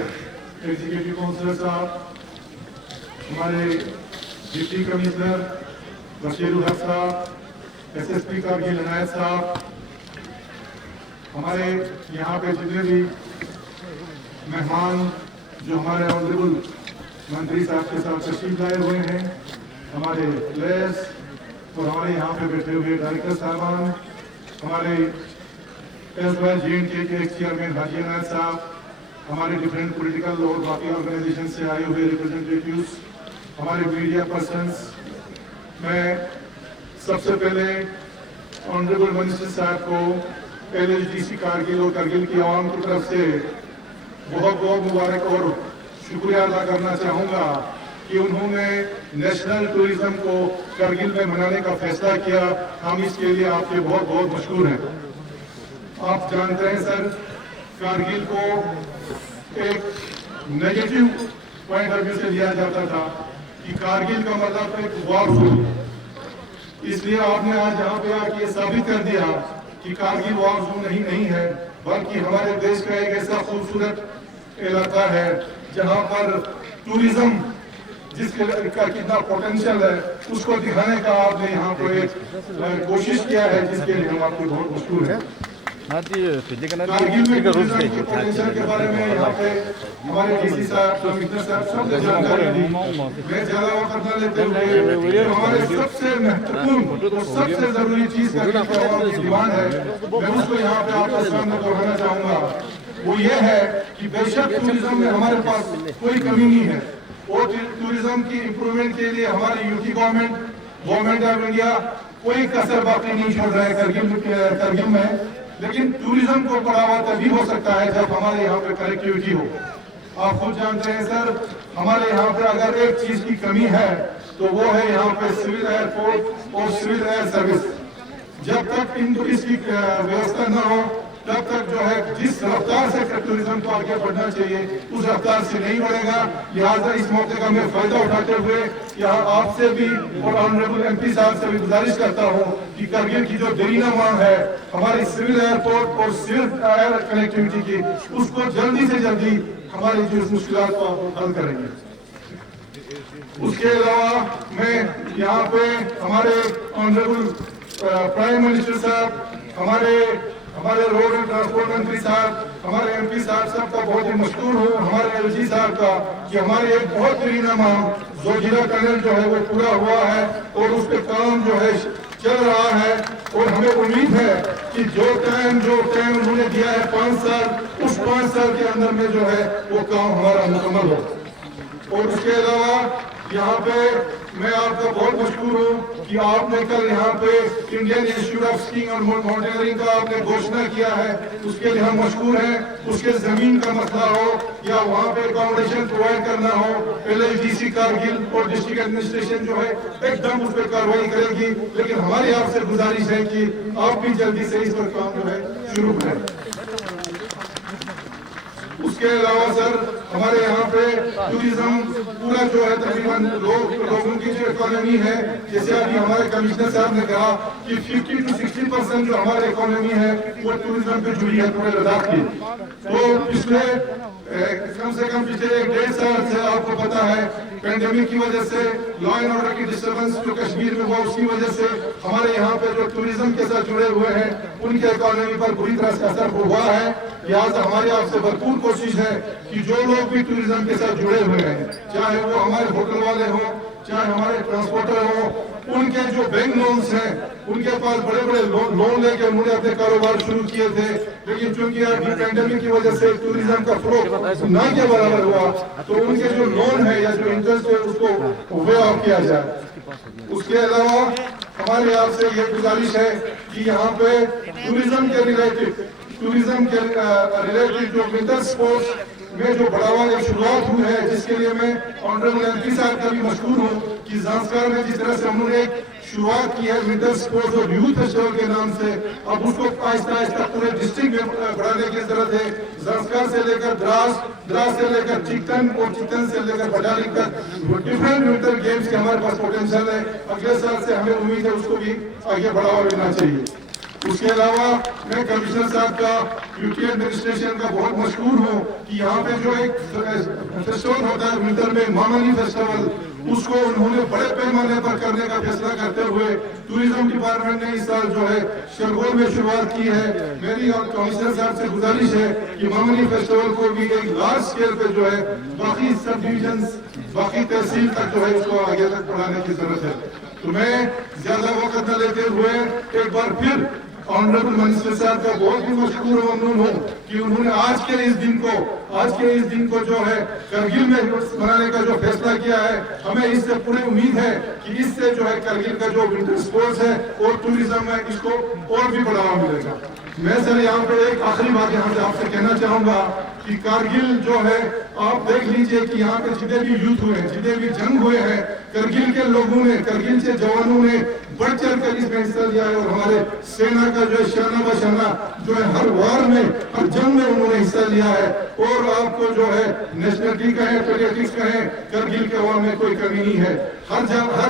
एग्जीक्यूटिव काउंसलर साहब, हमारे डिप्टी कमिश्नर बशीरुल हक साहब, SSP कारगिल इनायत साहब, हमारे यहाँ पे जितने भी मेहमान जो हमारे ऑनरेबल मंत्री साहब के साथ तशरीफ लाए हुए हैं, हमारे प्लेयर्स और हमारे यहाँ पे बैठे हुए डायरेक्टर साहबान, हमारे JNK के एक्स चेयरमैन हाजी अनायत साहब, हमारे डिफरेंट पॉलिटिकल और बाकी ऑर्गेनाइजेशन से आए हुए रिप्रेजेंटेटिव्स, हमारे मीडिया पर्सन्स, मैं सबसे पहले ऑनरेबल मिनिस्टर साहब को LHDC कारगिल और करगिल की आवाम की तरफ से बहुत बहुत मुबारक और शुक्रिया अदा करना चाहूँगा कि उन्होंने नेशनल टूरिज्म को करगिल में मनाने का फैसला किया। हम इसके लिए आपके बहुत बहुत मशहूर हैं। आप जानते हैं सर, कारगिल को एक नेगेटिव पॉइंट ऑफ व्यू से लिया जाता था कि कारगिल का मतलब एक वॉर जोन, इसलिए आपने आज यहाँ पे आके ये साबित कर दिया कि कारगिल वॉर जोन नहीं है, बल्कि हमारे देश का एक ऐसा खूबसूरत इलाका है जहाँ पर टूरिज्म जिसका कितना पोटेंशियल है उसको दिखाने का आपने यहाँ पर एक कोशिश किया है, जिसके लिए हम आपके बहुत मशहूर हैं। कारगिल में टूरिज्म के पोटेंशियल के बारे में यहाँ पे हमारे DC साहब, कमिश्नर साहब सबने जानकारी दी। मैं ज्यादा वक्त न लेते हुए हमारे सबसे महत्वपूर्ण और सबसे जरूरी चीज करने की डिमांड है, मैं उसको यहाँ पे आपके सामने दोहराना चाहूंगा। वो ये है कि बेशक टूरिज्म में हमारे पास कोई कमी नहीं है और टूरिज्म की इम्प्रूवमेंट के लिए हमारी यूपी गवर्नमेंट ऑफ इंडिया कोई कसर बाकी नहीं छोड़ रहा है करगिल में, लेकिन टूरिज्म को बढ़ावा तभी हो सकता है जब हमारे यहाँ पे कनेक्टिविटी हो। आप खुद जानते हैं सर, हमारे यहाँ पे अगर एक चीज की कमी है तो वो है यहाँ पे सिविल एयरपोर्ट और सिविल एयर सर्विस। जब तक इसकी व्यवस्था न हो तब तक जो है जिस रफ्तार से टूरिज्म को आगे बढ़ना चाहिए उस रफ्तार से नहीं बढ़ेगा। लिहाजा इस मौके का मैं फायदा उठाते हुए यहाँ आपसे भी और ऑनरेबल MP साहब से भी गुजारिश करता हूँ कि करगिल की जो देरीना मांग है हमारी सिविल एयरपोर्ट और सिविल एयर कनेक्टिविटी की, उसको जल्दी से जल्दी हमारी जो मुश्किलात को हल करेंगे। उसके अलावा मैं यहाँ पे हमारे ऑनरेबल प्राइम मिनिस्टर साहब, हमारे रोड एंड ट्रांसपोर्ट मंत्री साहब, हमारे MP साहब सबका बहुत ही मशहूर हूँ, हमारे LG साहब का, कि हमारी एक बहुत बेहतरीन मांग जोजिला टनल जो है वो पूरा हुआ है और उस पर काम जो है चल रहा है और हमें उम्मीद है कि जो टाइम उन्होंने दिया है 5 साल, उस 5 साल के अंदर में जो है वो काम हमारा मुकम्मल हो। और उसके अलावा यहाँ पे मैं आपका बहुत मशहूर हूँ कि आपने कल यहाँ पे इंडियन इंस्टीट्यूट ऑफ स्कीइंग और माउंटेनियरिंग का आपने घोषणा किया है, उसके लिए हम मशहूर हैं। उसके जमीन का मसला हो या वहाँ पे अकोमोडेशन प्रोवाइड करना हो, LHDC कारगिल और डिस्ट्रिक्ट एडमिनिस्ट्रेशन जो है एकदम उस पर कार्रवाई करेगी, लेकिन हमारी आपसे गुजारिश है कि आप भी जल्दी से इस पर काम जो है शुरू करें। उसके अलावा सर हमारे यहाँ पे टूरिज्म पूरा जो है तकरीबन लोगों की जो इकोनॉमी है, जैसे अभी हमारे कमिश्नर साहब ने कहा कि 50 to 60% जो हमारी इकोनॉमी है वो टूरिज्म पे जुड़ी है पूरे लद्दाख की। तो पिछले कम से कम पिछले 1.5 साल से आपको पता है पेंडेमिक की वजह से, लॉ एंड ऑर्डर की डिस्टर्बेंस जो कश्मीर में हुआ उसकी वजह से हमारे यहाँ पे जो टूरिज्म के साथ जुड़े हुए हैं उनके इकोनॉमी पर बुरी तरह से असर हुआ है। लिहाजा हमारी आपसे भरपूर कोशिश है कि जो लोग भी टूरिज्म के साथ जुड़े हुए हैं, चाहे वो हमारे होटल वाले हों, चाहे हमारे ट्रांसपोर्टर हों, उनके जो बैंक लोन्स हैं उनके पास बड़े बड़े लोन लेके उन्होंने अपने कारोबार शुरू किए थे, लेकिन चूंकि अभी पेंडेमिक की वजह से टूरिज्म का फ्लो ना के बराबर हुआ तो उनके जो लोन है या जो इंटरेस्ट है उसको वे ऑफ किया जाए। उसके अलावा हमारे आपसे ये गुजारिश है कि यहाँ पे टूरिज्म के रिलेटेड जो विंटर स्पोर्ट्स में जो बढ़ावा की शुरुआत हुई है, जिसके लिए मैं ऑनरेबल MP साहब का भी मशहूर हूँ कि ज़ांस्कार में जिस तरह से उन्होंने एक शुरुआत की है विंटर स्पोर्ट्स और यूथ फेस्टिवल के नाम से, अब उसको आहिस्ता आहिस्ता पूरे डिस्ट्रिक्ट में बढ़ाने की जरूरत है। ज़ांस्कार से लेकर द्रास से लेकर चिकन और चिकन से लेकर बटाली तक डिफरेंट विंटर गेम्स के हमारे पास पोटेंशियल है। अगले साल से हमें उम्मीद है उसको भी आगे बढ़ावा मिलना चाहिए। उसके अलावा मैं कमिश्नर साहब का यूटी एडमिनिस्ट्रेशन का बहुत मशहूर हूँ कि यहाँ पे जो एक फेस्टिवल होता है विंटर में मामानी फेस्टिवल, उसको उन्होंने बड़े पैमाने पर करने का फैसला करते हुए टूरिज्म डिपार्टमेंट ने इस साल जो है शरगोल में शुरुआत की है। मेरी और कमिश्नर साहब से गुजारिश है कि मामानी फेस्टिवल को भी एक लार्ज स्केल पे जो है बाकी सब डिविजन बाकी तहसील तक जो है उसको आगे तक बढ़ाने की जरूरत है। तो मैं ज्यादा वक्त न लेते हुए एक बार फिर ऑनरेबल मिनिस्टर साहब का बहुत ही मशहूर ममनून हूँ कि उन्होंने आज के इस दिन को जो है करगिल में मनाने का जो फैसला किया है, हमें इससे पूरी उम्मीद है कि इससे जो है करगिल का जो विंटर स्पोर्ट्स है और टूरिज्म है इसको और भी बढ़ावा मिलेगा। मैं सर यहाँ पे एक आखिरी बात यहाँ से आपसे कहना चाहूंगा कि कारगिल जो है आप देख लीजिए कि यहाँ पे जितने भी युद्ध हुए, जितने भी जंग हुए हैं, करगिल के लोगों ने, करगिल के जवानों ने बढ़ चढ़ कर इसमें हिस्सा लिया है और हमारे सेना का जो है शाना बशाना जो है हर वार में, हर जंग में उन्होंने हिस्सा लिया है। और आपको जो है नेशनलिटी का है, पेट्रियटिक्स का है, करगिल के अवाम में कोई कमी नहीं है। हर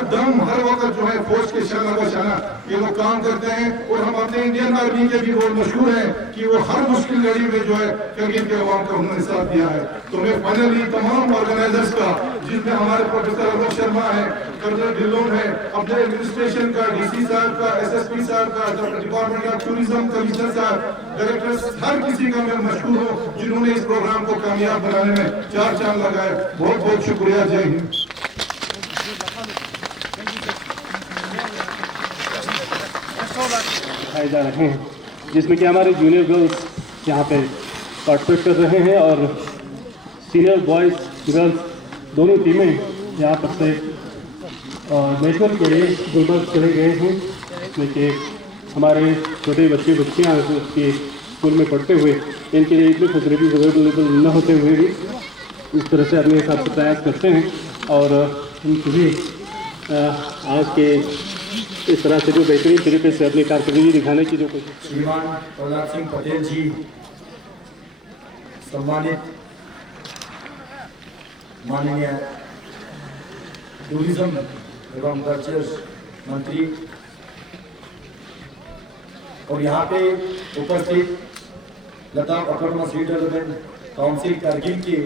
दम हर वक्त जो है फौज के शाना बशाना ये लोग काम करते हैं और हम अपने इंडियन आर्मी के भी बहुत मशहूर हैं कि वो हर मुश्किल लड़ी में जो है करगिल के अवाम का उन्होंने साथ दिया है। तो मैं फाइनली तमाम ऑर्गेनाइजर्स का, जिसमें हमारे प्रोफेसर अरुण शर्मा है, कर्नल ढिल्लों है, अपने एडमिनिस्ट्रेशन का, डीसी साहब का, एसएसपी साहब का, डिपार्टमेंट ऑफ टूरिज्म कमिश्नर साहब, डायरेक्टर, हर किसी का मैं मशहूर हूँ जिन्होंने इस प्रोग्राम को कामयाब बनाने में चार चांद लगाए। बहुत बहुत शुक्रिया। जय हिंद। जा रहे हैं जिसमें कि हमारे जूनियर गर्ल्स यहाँ पे पार्टिसिपेट कर रहे हैं और सीनियर बॉयज़ गर्ल्स दोनों टीमें यहाँ पर से नेशनल के लिए गुलबर्ग चले गए हैं, जिसमें कि हमारे छोटे बच्चियाँ के स्कूल में पढ़ते हुए इनके लिए इतनी फैसिलिटीज अवेलेबल न होते हुए भी इस तरह से अपने हिसाब से प्रयास करते हैं और हम सभी आज के इस तरह से जो बेहतरीन तरीके से अपनी कारकर्दगी दिखाने की जो कोशिश। श्रीमान प्रहलाद सिंह पटेल जी, सम्मानित माननीय टूरिज्म एवं कल्चर मंत्री और यहाँ पे उपस्थित Ladakh autonomous development council Kargil के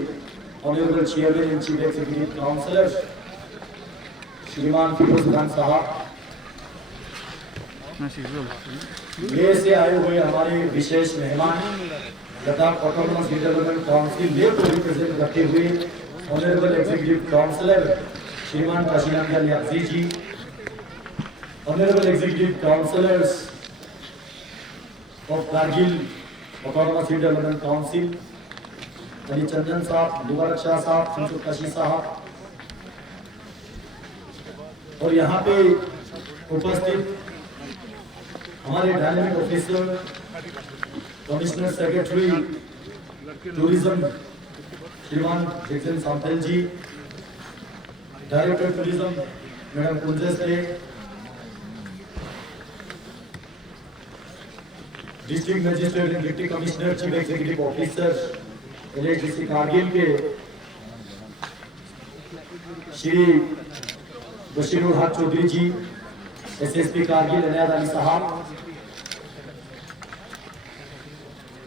honourable chairman and chief executive councillor Shriman Firoz Khan साहब, ले से आए हुए हमारे विशेष मेहमान लद्दाख ऑटोनोमस डेवलपमेंट काउंसिल ले को रिप्रेजेंट करते हुए honourable executive councillor Shriman Kashinandan Yaji ji, honourable executive councillors of Kargil autonomous development council Harichandan साहब, मुबारक शाह साहब, संसद काशी साहब और यहाँ पे उपस्थित हमारे dynamic officer, commissioner secretary tourism श्रीमान जगदन सांथल जी, डायरेक्टर टूरिज्म मैडम कुंजस ने, district magistrate and deputy commissioner chief executive officer electricity Kargil के श्री बशीरुल हक चौधरी जी, एसएसपी कारगिल इनायत अली साहब,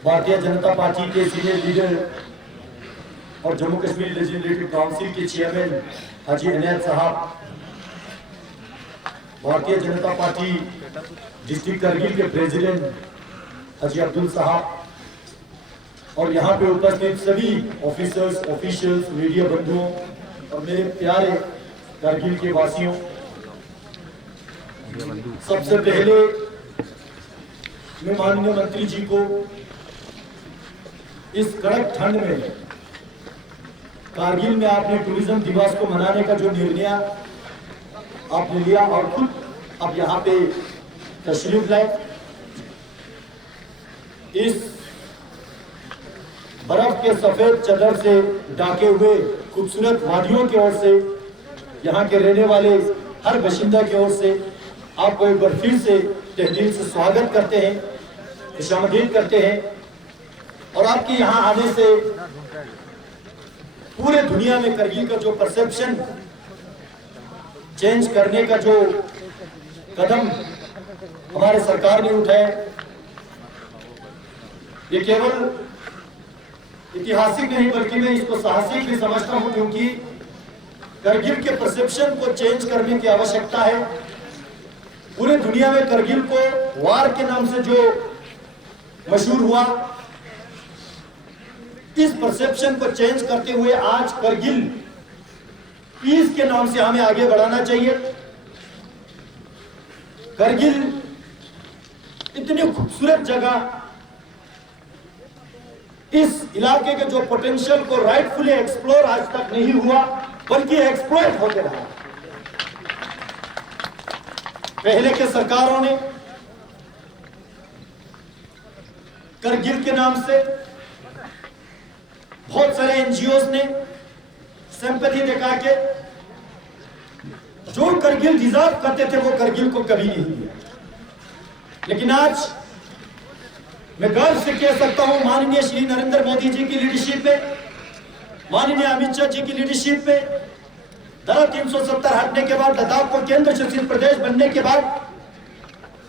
भारतीय जनता पार्टी के सीनियर लीडर और जम्मू कश्मीर लेजिस्लेटिव काउंसिल के चेयरमैन हाजी इनायत साहब, भारतीय जनता पार्टी डिस्ट्रिक्ट कारगिल के प्रेसिडेंट हाजी अब्दुल साहब और यहाँ पे उपस्थित सभी ऑफिसर्स, ऑफिशियल्स, मीडिया बंधुओं और मेरे प्यारे कारगिल के वासियों, सबसे पहले मैं माननीय मंत्री जी को इस कड़क ठंड में कारगिल में आपने टूरिज्म दिवस को मनाने का जो निर्णय आपने लिया और खुद अब यहाँ पे तशरीफ लाए, इस बर्फ के सफेद चादर से ढके हुए खूबसूरत वादियों की ओर से, यहाँ के रहने वाले हर बाशिंदा की ओर से आपको एक बार फिर से तहदील से स्वागत करते हैं, खुशामदीद करते हैं और आपके यहाँ आने से पूरे दुनिया में करगिल का जो परसेप्शन चेंज करने का जो कदम हमारे सरकार ने उठाए, ये केवल ऐतिहासिक नहीं बल्कि मैं इसको साहसिक भी समझता हूं, क्योंकि करगिल के परसेप्शन को चेंज करने की आवश्यकता है। पूरे दुनिया में करगिल को वार के नाम से जो मशहूर हुआ, इस परसेप्शन को चेंज करते हुए आज करगिल पीस के नाम से हमें आगे बढ़ाना चाहिए। करगिल इतनी खूबसूरत जगह, इस इलाके के जो पोटेंशियल को राइटफुली एक्सप्लोर आज तक नहीं हुआ बल्कि एक्सप्लॉइट होते रहा। पहले के सरकारों ने करगिल के नाम से बहुत सारे एनजीओ ने सिंपैथी दिखा के जो करगिल डिजर्व करते थे वो करगिल को कभी नहीं दिया। लेकिन आज मैं गर्व से कह सकता हूं, माननीय श्री नरेंद्र मोदी जी की लीडरशिप में, माननीय अमित शाह जी की लीडरशिप में, धारा 370 हटने के बाद, लद्दाख को केंद्र शासित प्रदेश बनने के बाद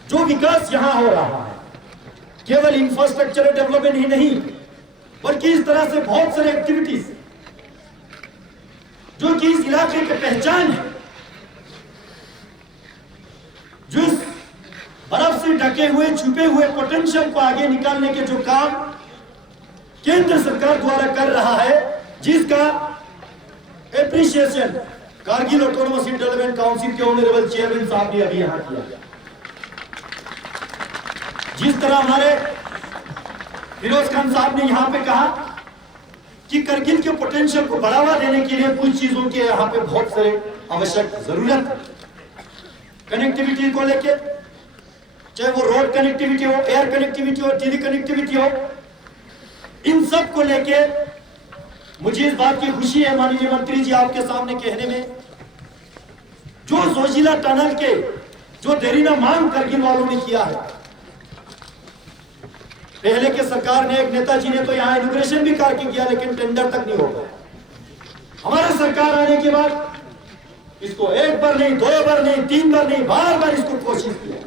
जो विकास यहां हो रहा है, केवल इंफ्रास्ट्रक्चर डेवलपमेंट ही नहीं बल्कि इस तरह से बहुत सारे एक्टिविटीज जो कि इस इलाके की पहचान है, जो इस बर्फ से ढके हुए छुपे हुए पोटेंशियल को आगे निकालने के जो काम केंद्र सरकार द्वारा कर रहा है, जिसका appreciation Kargil autonomous development council के ऑनरेबल चेयरमैन साहब ने अभी यहां किया। जिस तरह हमारे फिरोज खान साहब ने यहां पे कहा कि करगिल के पोटेंशियल को बढ़ावा देने के लिए कुछ चीजों के यहां पे बहुत सारे आवश्यक जरूरत, कनेक्टिविटी को लेके, चाहे वो रोड कनेक्टिविटी हो, एयर कनेक्टिविटी हो, टेली कनेक्टिविटी हो, इन सब को लेके मुझे इस बात की खुशी है माननीय मंत्री जी आपके सामने कहने में, जो जोजिला टनल के जो देरीना मांग करगिल वालों ने किया है। पहले के सरकार ने, एक नेताजी ने तो यहाँ इनॉग्रेशन भी करके किया लेकिन टेंडर तक नहीं हो पाया। हमारा सरकार आने के बाद इसको एक बार नहीं, दो बार नहीं, तीन बार नहीं, बार बार इसको कोशिश किया।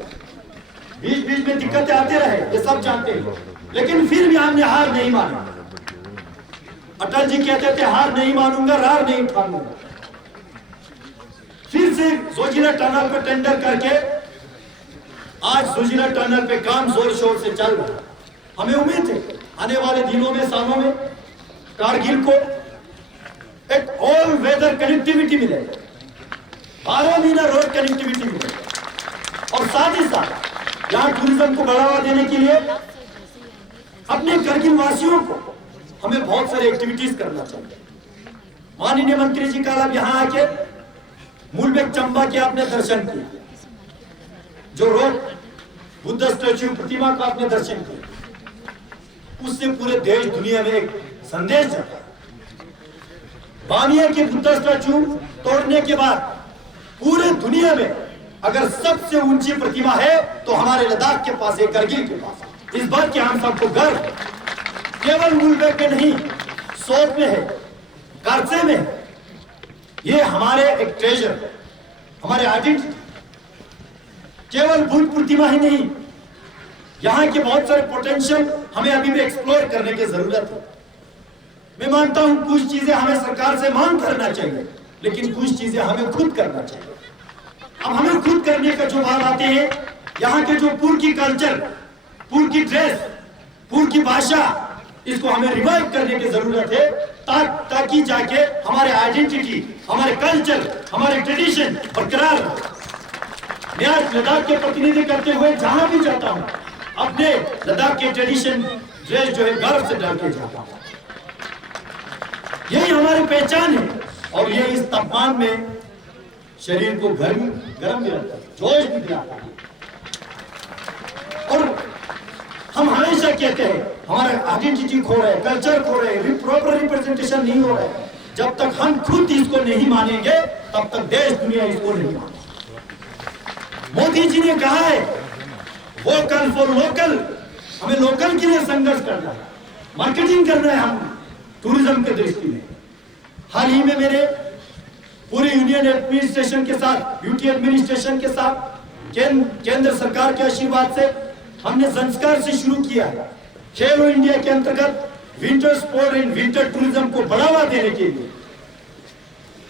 बीच बीच में दिक्कतें आते रहे, ये सब जानते हैं, लेकिन फिर भी हमने हार नहीं मानी। अटल जी कहते थे हार नहीं मानूंगा, रार नहीं ठानूंगा। फिर से जोजिला टनल पे टेंडर करके आज जोजिला टनल पे काम जोर शोर से चल रहा है। हमें उम्मीद है आने वाले दिनों में, सालों में कारगिल को एक ऑल वेदर कनेक्टिविटी मिलेगा, 12 महीना रोड कनेक्टिविटी मिलेगा, और साथ ही साथ यहाँ टूरिज्म को बढ़ावा देने के लिए अपने करगिल वासियों को हमें बहुत सारी एक्टिविटीज करना चाहिए। माननीय मंत्री जी कल अब यहाँ आके मूलबेग चंबा के आपने दर्शन किया, जो रोड बुद्ध स्टैच्यू प्रतिमा का आपने दर्शन किया, उससे पूरे देश दुनिया में एक संदेश जाता है। बामिया के बुद्ध स्टैच्यू तोड़ने के बाद पूरे दुनिया में अगर सबसे ऊंची प्रतिमा है तो हमारे लद्दाख के पास है, करगिल के पास। इस बात के हम सबको गर्व, केवल मूलबेग में नहीं, सोत में है, कारसे में है। ये हमारे एक ट्रेजर, हमारे आइडेंटिटी, केवल बुद्ध प्रतिमा ही नहीं, यहाँ के बहुत सारे पोटेंशियल हमें अभी भी एक्सप्लोर करने की जरूरत है। मैं मानता हूं कुछ चीजें हमें सरकार से मांग करना चाहिए, लेकिन कुछ चीजें हमें खुद करना चाहिए। अब हमें खुद करने का जो बात आते हैं, यहाँ के जो पूर्व की कल्चर, पूर्व की ड्रेस, पूर्व की भाषा, इसको हमें रिवाइव करने की जरूरत है, ताकि जाके हमारे आइडेंटिटी, हमारे कल्चर, हमारे ट्रेडिशन बरकरार हो। मैं आज लद्दाख के प्रतिनिधि करते हुए जहां भी जाता हूं, अपने लद्दाख के ट्रेडिशन ड्रेस जो है गर्व से डाल के जाता हूं। यही हमारी पहचान है, और ये इस तापमान में शरीर को गर्म भी रहता है, जोश भी दिलाता है। और हम हमेशा कहते हैं हमारा आइडेंटिटी खो रहा है, कल्चर खो रहे हैं, प्रॉपर रिप्रेजेंटेशन नहीं हो रहा है। जब तक हम खुद इसको नहीं मानेंगे तब तक देश दुनिया इसको नहीं मानेगी। मोदी जी ने कहा है वोकल फॉर लोकल, हमें लोकल के लिए संघर्ष करना है, मार्केटिंग करना है हम टूरिज्म के दृष्टि में। हाल ही में मेरे पूरे यूनियन एडमिनिस्ट्रेशन के साथ, यूटी एडमिनिस्ट्रेशन के साथ केंद्र सरकार के आशीर्वाद से हमने संस्कार से शुरू किया है। खेलो इंडिया के अंतर्गत winter sport and winter tourism को बढ़ावा देने के लिए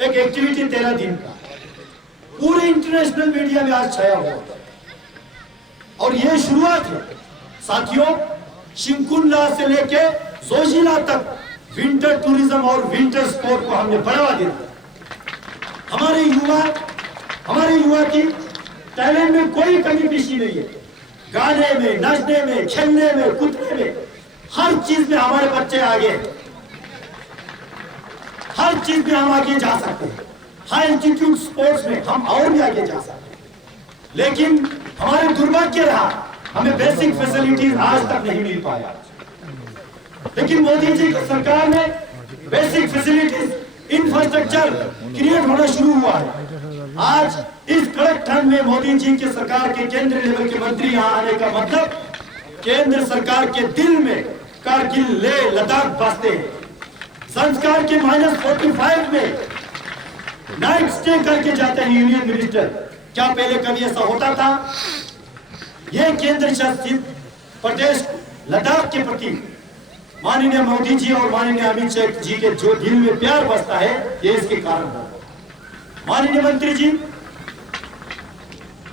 एक एक्टिविटी 13 दिन का पूरे इंटरनेशनल मीडिया में आज छाया हुआ और यह शुरुआत है साथियों। शिंकुला से लेके जोजिला तक विंटर टूरिज्म और विंटर स्पोर्ट को हमने बढ़ावा दिया। हमारे युवा की टैलेंट में कोई कमी पेशी नहीं है। गाने में, नाचने में, खेलने में, कूदने में, हर चीज में हमारे बच्चे आगे हैं। हर चीज में हम आगे जा सकते हैं। हाई इंस्टीट्यूट स्पोर्ट्स में हम और भी आगे जा सकते हैं। लेकिन हमारे दुर्भाग्य रहा हमें बेसिक फैसिलिटीज आज तक नहीं मिल पाया। लेकिन मोदी जी की सरकार ने बेसिक फैसिलिटीज, इंफ्रास्ट्रक्चर क्रिएट होना शुरू हुआ है। आज इस कड़क ठंड में मोदी जी की सरकार के केंद्रीय लेवल के मंत्री यहाँ आने का मतलब केंद्र सरकार के दिल में कारगिल, लेह, लद्दाख बसते हैं। संस्कार के -45 में नाइट स्टे करके जाते हैं यूनियन मिनिस्टर। क्या पहले कभी ऐसा होता था? यह केंद्र शासित प्रदेश लद्दाख के प्रति माननीय मोदी जी और माननीय अमित शाह जी के जो दिल में प्यार बसता है, ये इसके कारण है। माननीय मंत्री जी,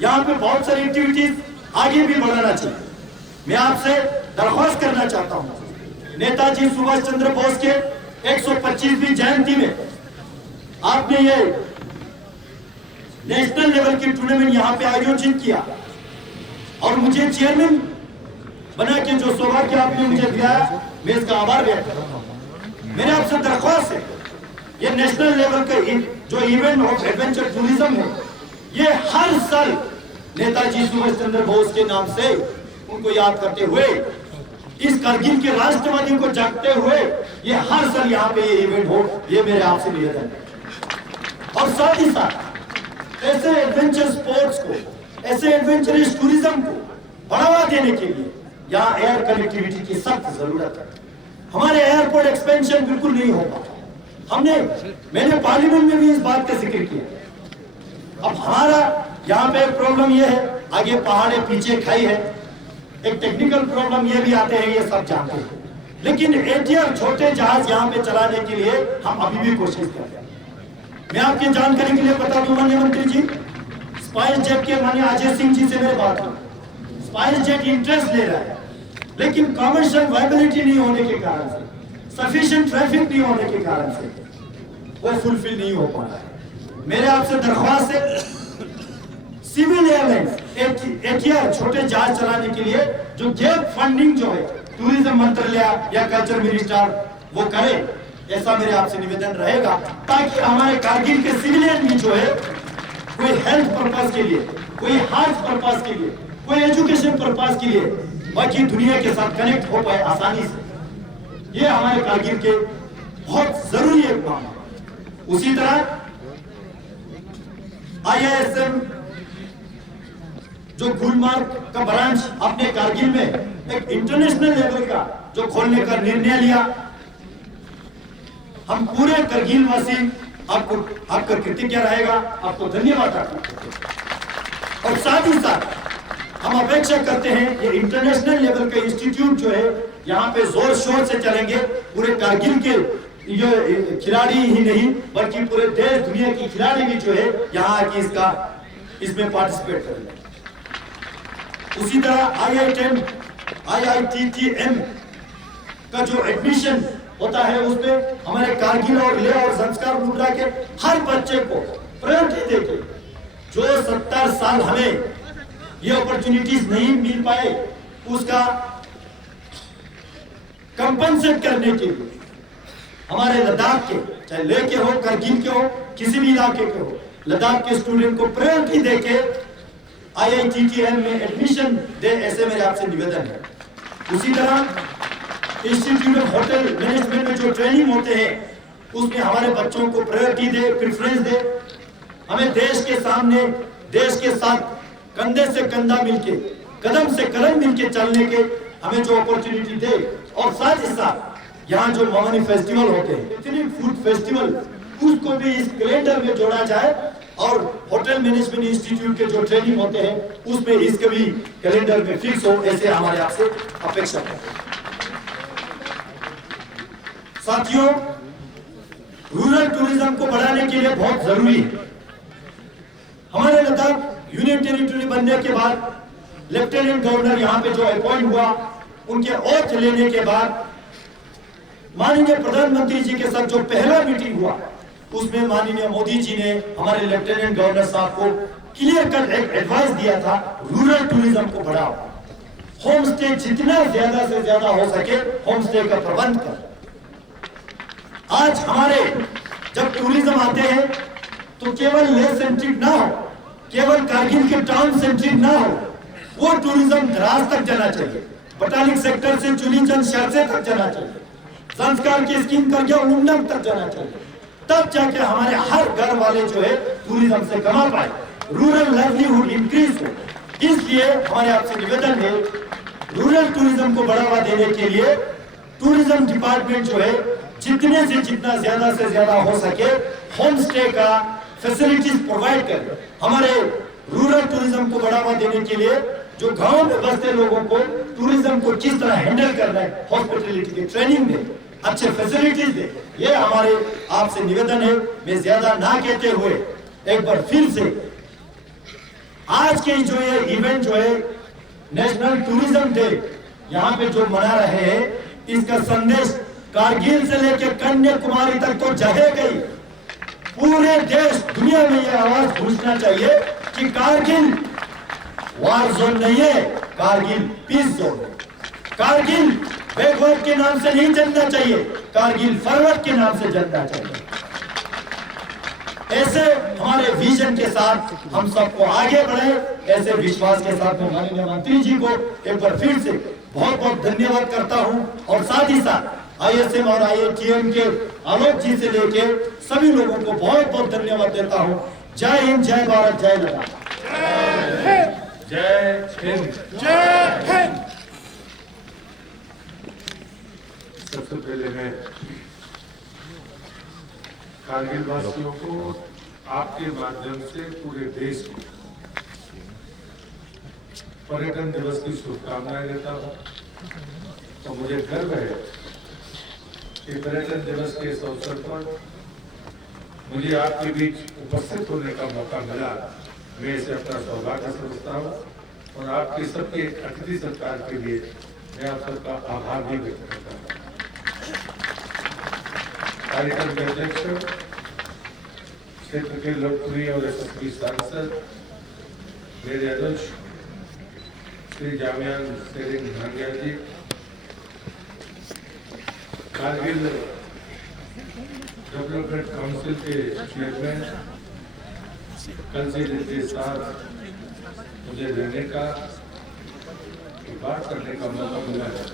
यहाँ पे बहुत सारी एक्टिविटीज आगे भी बढ़ाना चाहिए। मैं आपसे दरख्वास्त करना चाहता हूँ, नेताजी सुभाष चंद्र बोस के 125वीं जयंती में आपने ये नेशनल लेवल की टूर्नामेंट यहाँ पे आयोजित किया और मुझे चेयरमैन बना के जो सौभाग्य आपने मुझे दिया, मैं इसका आभार व्यक्त करता हूँ। मेरे आपसे दरख्वास्त है, ये नेशनल लेवल का जो इवेंट ऑफ एडवेंचर टूरिज्म है, ये हर साल नेताजी सुभाष चंद्र बोस के नाम से उनको याद करते हुए, इस कारगिल के राष्ट्रवादी को जागते हुए, ये हर साल यहाँ पे ये इवेंट हो, ये मेरे आपसे निवेदन है। और साथ ही साथ ऐसे एडवेंचर स्पोर्ट्स को, ऐसे एडवेंचरस टूरिज्म को बढ़ावा देने के लिए यहाँ एयर कनेक्टिविटी की सख्त जरूरत है। हमारे एयरपोर्ट एक्सपेंशन बिल्कुल नहीं होगा। मैंने पार्लियामेंट में भी इस बात का जिक्र किया। अब हमारा यहाँ पे प्रॉब्लम ये है, आगे पहाड़ है, पीछे खाई है, एक टेक्निकल प्रॉब्लम ये भी आते हैं, ये सब जानते हैं। लेकिन एटीआर छोटे जहाज यहाँ पे चलाने के लिए हम अभी भी कोशिश कर रहे हैं। मैं आपकी जानकारी के लिए बता दूं माननीय मंत्री जी, स्पाइस जेट के माननीय अजय सिंह जी से मेरे बात हुई। स्पाइस जेट इंटरेस्ट ले रहा है, लेकिन कमर्शियल वायबिलिटी नहीं होने के कारण से, सफिशिएंट ट्रैफिक नहीं होने के कारण से वो फुलफिल नहीं हो पा रहा है। मेरे आपसे दरख्वास्त है, सिविल एयरलाइंस एटीआर छोटे जहाज चलाने के लिए जो गैप फंडिंग जो है टूरिज्म मंत्रालय या कल्चर मिनिस्टर वो करे, ऐसा मेरे आपसे निवेदन रहेगा, ताकि हमारे कारगिल के सिविलियन भी जो है कोई हेल्थ पर्पस के लिए, कोई हार्ट पर्पस के लिए, कोई एजुकेशन पर्पस के लिए बाकी दुनिया के साथ कनेक्ट हो पाए आसानी से। ये हमारे कारगिल के बहुत जरूरी एक काम है। उसी तरह IISM जो गुलमार्ग का ब्रांच अपने कारगिल में एक इंटरनेशनल लेवल का जो खोलने का निर्णय लिया, हम पूरे कारगिल वासी आपको, आपका कृतज्ञ रहेगा, आपको धन्यवाद और साथ ही साथ हम अपेक्षा करते हैं ये इंटरनेशनल लेवल का इंस्टीट्यूट जो है यहाँ पे जोर शोर से चलेंगे। पूरे कारगिल के ये खिलाड़ी ही नहीं बल्कि पूरे देश दुनिया की खिलाड़ी भी जो है यहाँ आके इसमें पार्टिसिपेट करेंगे। उसी तरह IITTM का जो एडमिशन होता है उसमें हमारे कारगिल और लेह और संस्कार मुद्रा के हर बच्चे को प्रायोरिटी देके जो 70 साल हमें ये अपॉर्चुनिटीज नहीं मिल पाए उसका कंपनसेट करने के लिए हमारे लद्दाख के, चाहे लेह के हो, कारगिल के हो, किसी भी इलाके के हो, लद्दाख के स्टूडेंट को प्रायोरिटी देके IITTM में एडमिशन दे, ऐसे मेरे आपसे निवेदन है। उसी तरह इंस्टीट्यूट ऑफ होटल मैनेजमेंट में जो ट्रेनिंग होते हैं उसमें हमारे बच्चों को प्रायोरिटी दे, प्रेफरेंस दे। हमें देश के सामने, देश के साथ कंधे से कंधा मिलके, कदम से कदम मिलके चलने के हमें जो अपॉर्चुनिटी दे। और साथ ही साथ यहाँ जो मवानी फेस्टिवल होते हैं, एथनिक फूड फेस्टिवल, उसको भी इस कैलेंडर में जोड़ा जाए और होटल मैनेजमेंट इंस्टीट्यूट के जो ट्रेनिंग होते हैं उसमें इसके भी कैलेंडर में फिक्स हो, ऐसे हमारे आपसे अपेक्षा है। साथियों, रूरल टूरिज्म को बढ़ाने के लिए बहुत जरूरी है। हमारे लद्दाख यूनियन टेरिटरी बनने के बाद लेफ्टिनेंट गवर्नर यहाँ पे जो अपॉइंट हुआ, उनके ओथ लेने के बाद माननीय प्रधानमंत्री जी के साथ जो पहला मीटिंग हुआ, उसमें माननीय मोदी जी ने हमारे लेफ्टिनेंट गवर्नर साहब को क्लियर कट एक एडवाइस दिया था, रूरल टूरिज्म को बढ़ाओ, होम स्टे जितना ज्यादा से ज्यादा हो सके होम स्टे का प्रबंध कर। आज हमारे जब टूरिज्म आते हैं तो केवल लेह सेंट्रिक ना हो, केवल कारगिल के टाउन सेंट्रिक ना हो, वो टूरिज्म द्रास तक जाना चाहिए, बटालिक सेक्टर से चुनीचंद शारसे तक जाना चाहिए, संस्कार की स्कीम करके उन्नम तक जाना चाहिए, तब जाके हमारे हर घर वाले जो है टूरिज्म से कमा पाए, रूरल लाइवलीहुड इंक्रीज हो। इसलिए हमारे आपसे निवेदन है, रूरल टूरिज्म को बढ़ावा देने के लिए टूरिज्म डिपार्टमेंट जो है जितने से जितना ज्यादा से ज्यादा हो सके होम स्टे का फैसिलिटीज प्रोवाइड करे। हमारे रूरल टूरिज्म को बढ़ावा देने के लिए जो गांव में बसते लोगों को टूरिज्म को किस तरह हैंडल करना है, हॉस्पिटलिटी की ट्रेनिंग दे, अच्छे फैसिलिटीज दे, ये हमारे आपसे निवेदन है। मैं ज्यादा ना कहते हुए एक बार फिर से आज के जो ये इवेंट जो है नेशनल टूरिज्म डे यहाँ पे जो मना रहे हैं, इसका संदेश कारगिल से लेकर कन्याकुमारी तक तो जहे गई। पूरे देश दुनिया में यह आवाज गूंजना चाहिए कि कारगिल वार जोन नहीं है, कारगिल पीस जोन है। कारगिल बैकवर्ड के नाम से नहीं चलना चाहिए, कारगिल फॉरवर्ड के नाम से चलना चाहिए। ऐसे हमारे विजन के साथ हम सबको आगे बढ़े, ऐसे विश्वास के साथ मैं माननीय मंत्री जी को एक बार फिर से बहुत बहुत धन्यवाद करता हूं और साथ ही साथ ISM और IATM के आलोक जी से लेके सभी लोगों को बहुत बहुत धन्यवाद देता हूं। जय हिंद, जय भारत, जय लद्दाख। जय हिंद। जय हिंद। सबसे पहले मैं कारगिल वासियों को आपके माध्यम से पूरे देश को पर्यटन दिवस की शुभकामनाएं देता हूं। तो मुझे गर्व है कि पर्यटन दिवस के इस अवसर पर मुझे आपके बीच उपस्थित होने का मौका मिला। मैं इसे अपना सौभाग्य समझता हूँ और आपके सबके अतिथि सत्कार के लिए मैं आप सबका आभार भी व्यक्त करता हूँ। कार्यक्रम के अध्यक्ष, क्षेत्र के लोकप्रिय और यशस्वी सांसद मेरे अनुज श्री जामियान शेरिंग भांगिया जी, कारगिल डेवलपमेंट काउंसिल के चेयरमैन, कल से जिनके साथ मुझे रहने का, बात करने का मौका मिला है,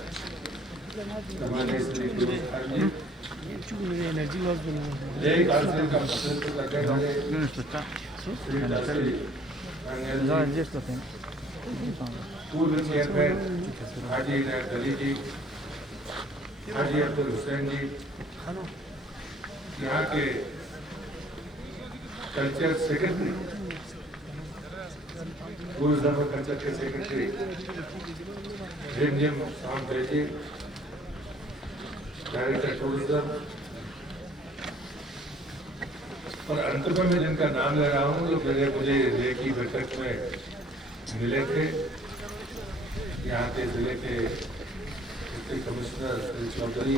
हमारे श्री फिरोज खान जी, नए काउंसिल का नेतृत्व करने वाले श्री दासी भांगिया जी, पूर्व चेयरमैन हाजी इनायत अली जी, हाजी अब्दुल हुसैन जी, यहाँ के कल्चर सेक्रेटरी, टूरिज्म और कल्चर के सेक्रेटरी रिमझिम शाम जी, डायरेक्टर टूरिज्म, और अंत में मैं जिनका नाम ले रहा हूँ जो पहले मुझे लेह की बैठक में मिले थे, यहाँ के जिले के deputy commissioner Shri Chaudhary,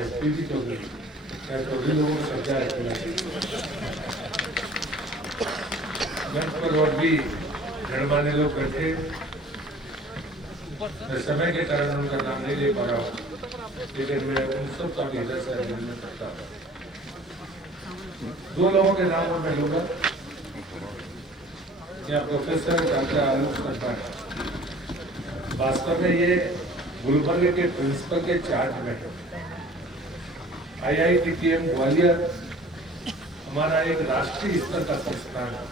SP भी चौधरी, चौधरी लोगों को समझा है मंच पर और भी गणमान्य लोग बैठे। मैं समय के कारण उनका नाम नहीं ले पा रहा हूँ, लेकिन मैं उन सब का भी इधर से अभिनंदन करता हूँ। दो लोगों के नाम और मैं लूंगा, या प्रोफेसर डॉक्टर आलोक शर्मा, वास्तव में ये गुलबर्ग के प्रिंसिपल के चार्ज में है। IITTM ग्वालियर हमारा एक राष्ट्रीय स्तर का संस्थान है,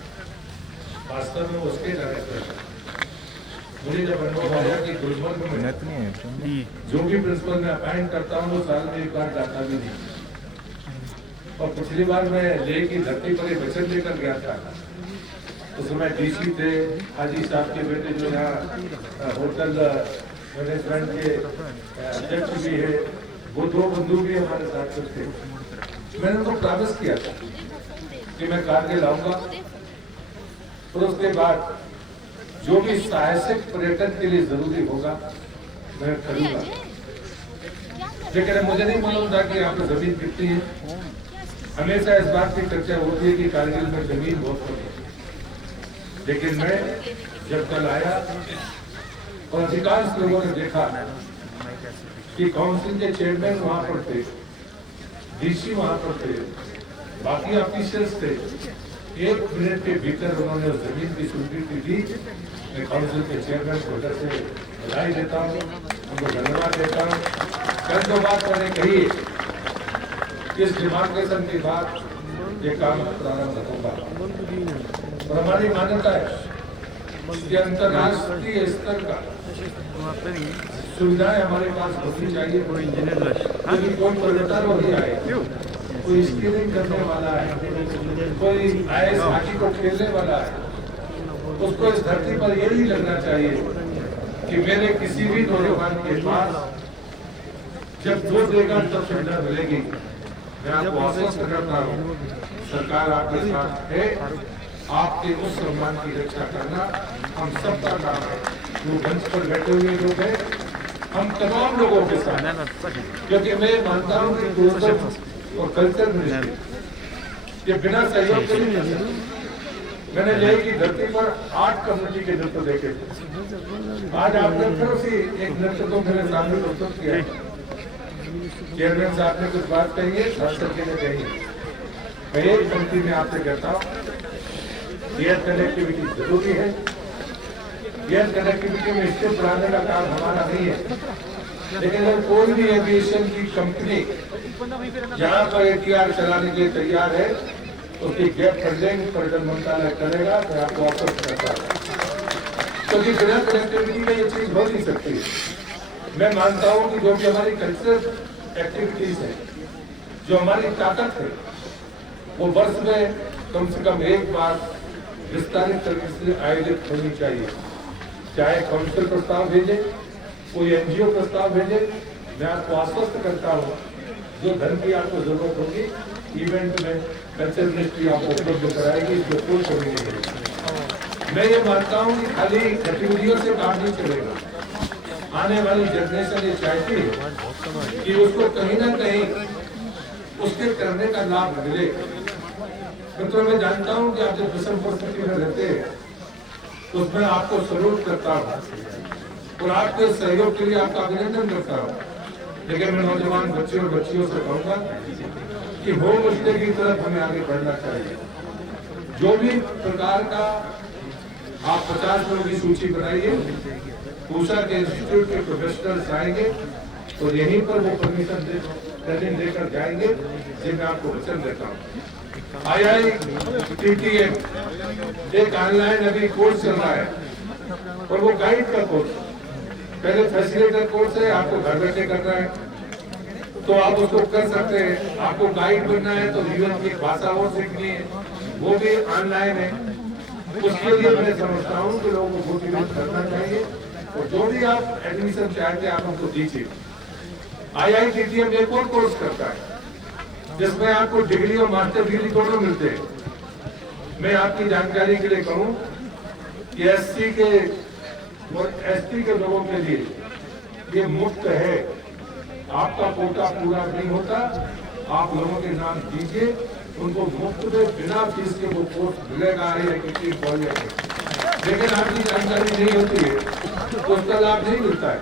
वास्तव में उसके डायरेक्टर है। मुझे जब अनुभव आया कि गुलबर्ग में जो भी प्रिंसिपल मैं अपॉइंट करता हूँ वो साल में एक बार जाता भी नहीं, और पिछली बार मैं लेह की धरती पर एक वचन लेकर गया था, उस समय डीसी थे, हाजी साहब के बेटे जो यहाँ होटल मैनेजमेंट के अध्यक्ष भी है, वो दो बंधु भी हमारे साथ थे। मैंने उनको प्रॉमिस किया था कि मैं कारगिल आऊंगा और उसके बाद जो भी साहसिक पर्यटन के लिए जरूरी होगा मैं करूंगा। लेकिन मुझे नहीं मालूम था कि यहाँ पे जमीन कितनी है। हमेशा इस बात की चर्चा होती है कि कारगिल में जमीन बहुत कम है, लेकिन मैं जब कल आया और अधिकांश लोगों ने देखा कि काउंसिल के चेयरमैन वहां पर थे, डीसी वहां पर थे, बाकी ऑफिशियल्स थे, 1 मिनट के भीतर उन्होंने उस जमीन की स्वीकृति दी। मैं काउंसिल के चेयरमैन को उधर से बधाई देता हूँ, उनको धन्यवाद देता हूँ। कल जो बात मैंने कही, इस डिमार्केशन के बाद ये काम प्रारंभ होगा और हमारी मान्यता है कि अंतर्राष्ट्रीय स्तर का सुविधाएं हमारे पास होनी चाहिए। यदि कोई पर्यटन वही आए, कोई स्कीइंग करने वाला है, कोई आइस हॉकी को खेलने वाला है, उसको इस धरती पर ये नहीं लगना चाहिए कि मेरे किसी भी नौजवान के पास जब जो देगा तब सुविधा मिलेगी। मैं आपको आश्वस्त करता हूँ, सरकार आपके साथ है। आपके उस सम्मान की रक्षा करना हम सबका काम है। जो मंच पर बैठे हुए लोग हैं, हम तमाम लोगों के साथ, क्योंकि मैं मानता हूँ कि टूरिज्म और कल्चर मिनिस्ट्री ये बिना सहयोग के नहीं कर सकते। मैंने लेह की धरती पर 8 कम्युनिटी के नृत्य देखे थे। आज आपने फिर उसी एक नृत्य को मेरे सामने प्रस्तुत किया। चेयरमैन साहब ने कुछ बात कही है, सांसद के लिए कही है। मैं एक पंक्ति में आपसे कहता हूँ, एयर कनेक्टिविटी जरूरी है। एयर कनेक्टिविटी में स्थिर बढ़ाने का काम हमारा नहीं है, लेकिन अगर कोई भी एविएशन की कंपनी जहाँ पर ATR चलाने के लिए तैयार है, उसकी गैप फंडिंग पर्यटन मंत्रालय करेगा। तो आपको ऑफर करता है, क्योंकि बिना कनेक्टिविटी में ये चीज हो नहीं सकती। मैं मानता हूँ कि जो भी हमारी कल्चरल एक्टिविटीज है, जो हमारी ताकत है, वो वर्ष में कम से कम एक बार विस्तारित तरीके से आयोजित होनी चाहिए। चाहे काउंसिल प्रस्ताव भेजे, कोई NGO प्रस्ताव भेजे, मैं आपको आश्वस्त करता हूँ जो धन की आपको जरूरत होगी इवेंट में कल्चर मिनिस्ट्री आपको उपलब्ध कराएगी, इसमें कोई कमी नहीं है। मैं ये मानता हूँ कि खाली गतिविधियों से काम नहीं चलेगा। आने वाली जनरेशन ये चाहती है कि उसको कहीं ना कहीं उसके करने का लाभ मिले। तो मैं जानता हूं कि आप जब विषम परिस्थिति में रहते हैं, तो उसमें आपको सल्यूट करता हूं और आपके सहयोग के लिए आपका अभिनंदन करता हूं। लेकिन मैं नौजवान बच्चों और बच्चियों से कहूंगा कि होम स्टे की तरफ हमें आगे बढ़ना चाहिए। जो भी प्रकार का आप 50 लोगों की सूची बनाइए, पूषा के इंस्टीट्यूट के प्रोफेशनल्स आएंगे और यहीं पर वो परमिशन ट्रेनिंग देकर जाएंगे, जिसे मैं आपको वचन देता हूँ। IITTM एक ऑनलाइन अभी कोर्स चल रहा है और वो गाइड का कोर्स, पहले फैसिलिटेटर कोर्स है, आपको घर बैठे करना है तो आप उसको कर सकते हैं। आपको गाइड बनना है तो जीवन की भाषा वो सीखनी है, वो भी ऑनलाइन है। उसके लिए मैं समझता हूँ कि लोगों को मोटिवेट करना चाहिए और जो भी आप एडमिशन चाहते हैं आप हमको दीजिए। IITTM एक और कोर्स करता है जिसमें आपको डिग्री और मास्टर डिग्री दोनों मिलते हैं। मैं आपकी जानकारी के लिए कहूँ कि SC के और ST के लोगों के लिए ये मुफ्त है। आपका कोटा पूरा नहीं होता, आप लोगों के नाम दीजिए, उनको मुफ्त में बिना फीस के वो कोर्स मिलेगा IITTM कॉलेज में। लेकिन आपकी जानकारी नहीं होती है तो उसका लाभ नहीं मिलता है।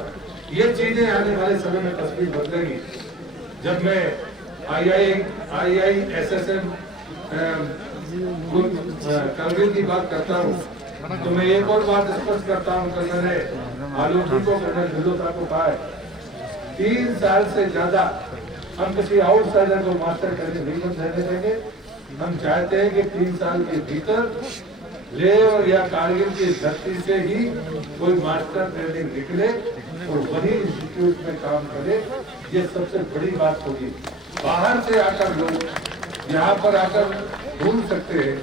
ये चीजें आने वाले समय में तस्वीर बदलेगी। जब मैं IISSM कारगिल की बात करता हूँ तो मैं एक और बात स्पष्ट करता हूँ। कल मैंने आलोची को, मैंने ढिल्लोता को कहा है, 3 साल से ज्यादा हम किसी आउटसाइडर को मास्टर करके नहीं रहने देंगे। हम चाहते हैं कि 3 साल के भीतर लेह या कारगिल की धरती से ही कोई मास्टर ट्रेनिंग निकले और वही इंस्टीट्यूट में काम करे। ये सबसे बड़ी बात होगी। बाहर से आकर लोग यहाँ पर आकर घूम सकते हैं,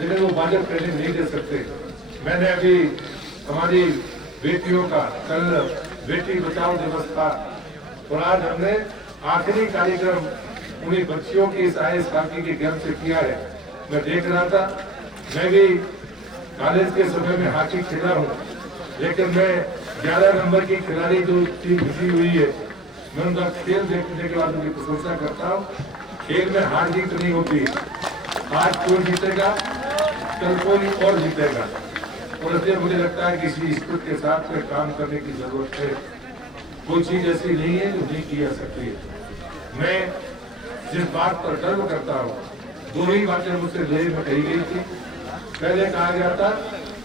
लेकिन वो वाजिब ट्रेनिंग नहीं दे सकते। मैंने अभी हमारी बेटियों का कल बेटी बचाओ दिवस था और आज हमने आखिरी कार्यक्रम उन्हीं बच्चियों की इस IAS खाकी के ज्ञान से किया है। मैं देख रहा था, मैं भी कॉलेज के समय में हॉकी खेला हूँ, लेकिन मैं 11 नंबर की खिलाड़ी जो टीम घुसी हुई है, मैं उनका खेल देखने के बाद उनकी प्रशंसा करता हूँ। खेल में हार जीत नहीं होती, आज कोई जीतेगा कल कोई और जीतेगा, और इसलिए मुझे लगता है कि इसी स्पिरिट के साथ में काम करने की जरूरत है। कोई चीज ऐसी नहीं है जो नहीं की जा सकती है। मैं जिस बात पर गर्व करता हूँ, दो ही बातें मुझसे लेह में कही गई थी। पहले कहा गया था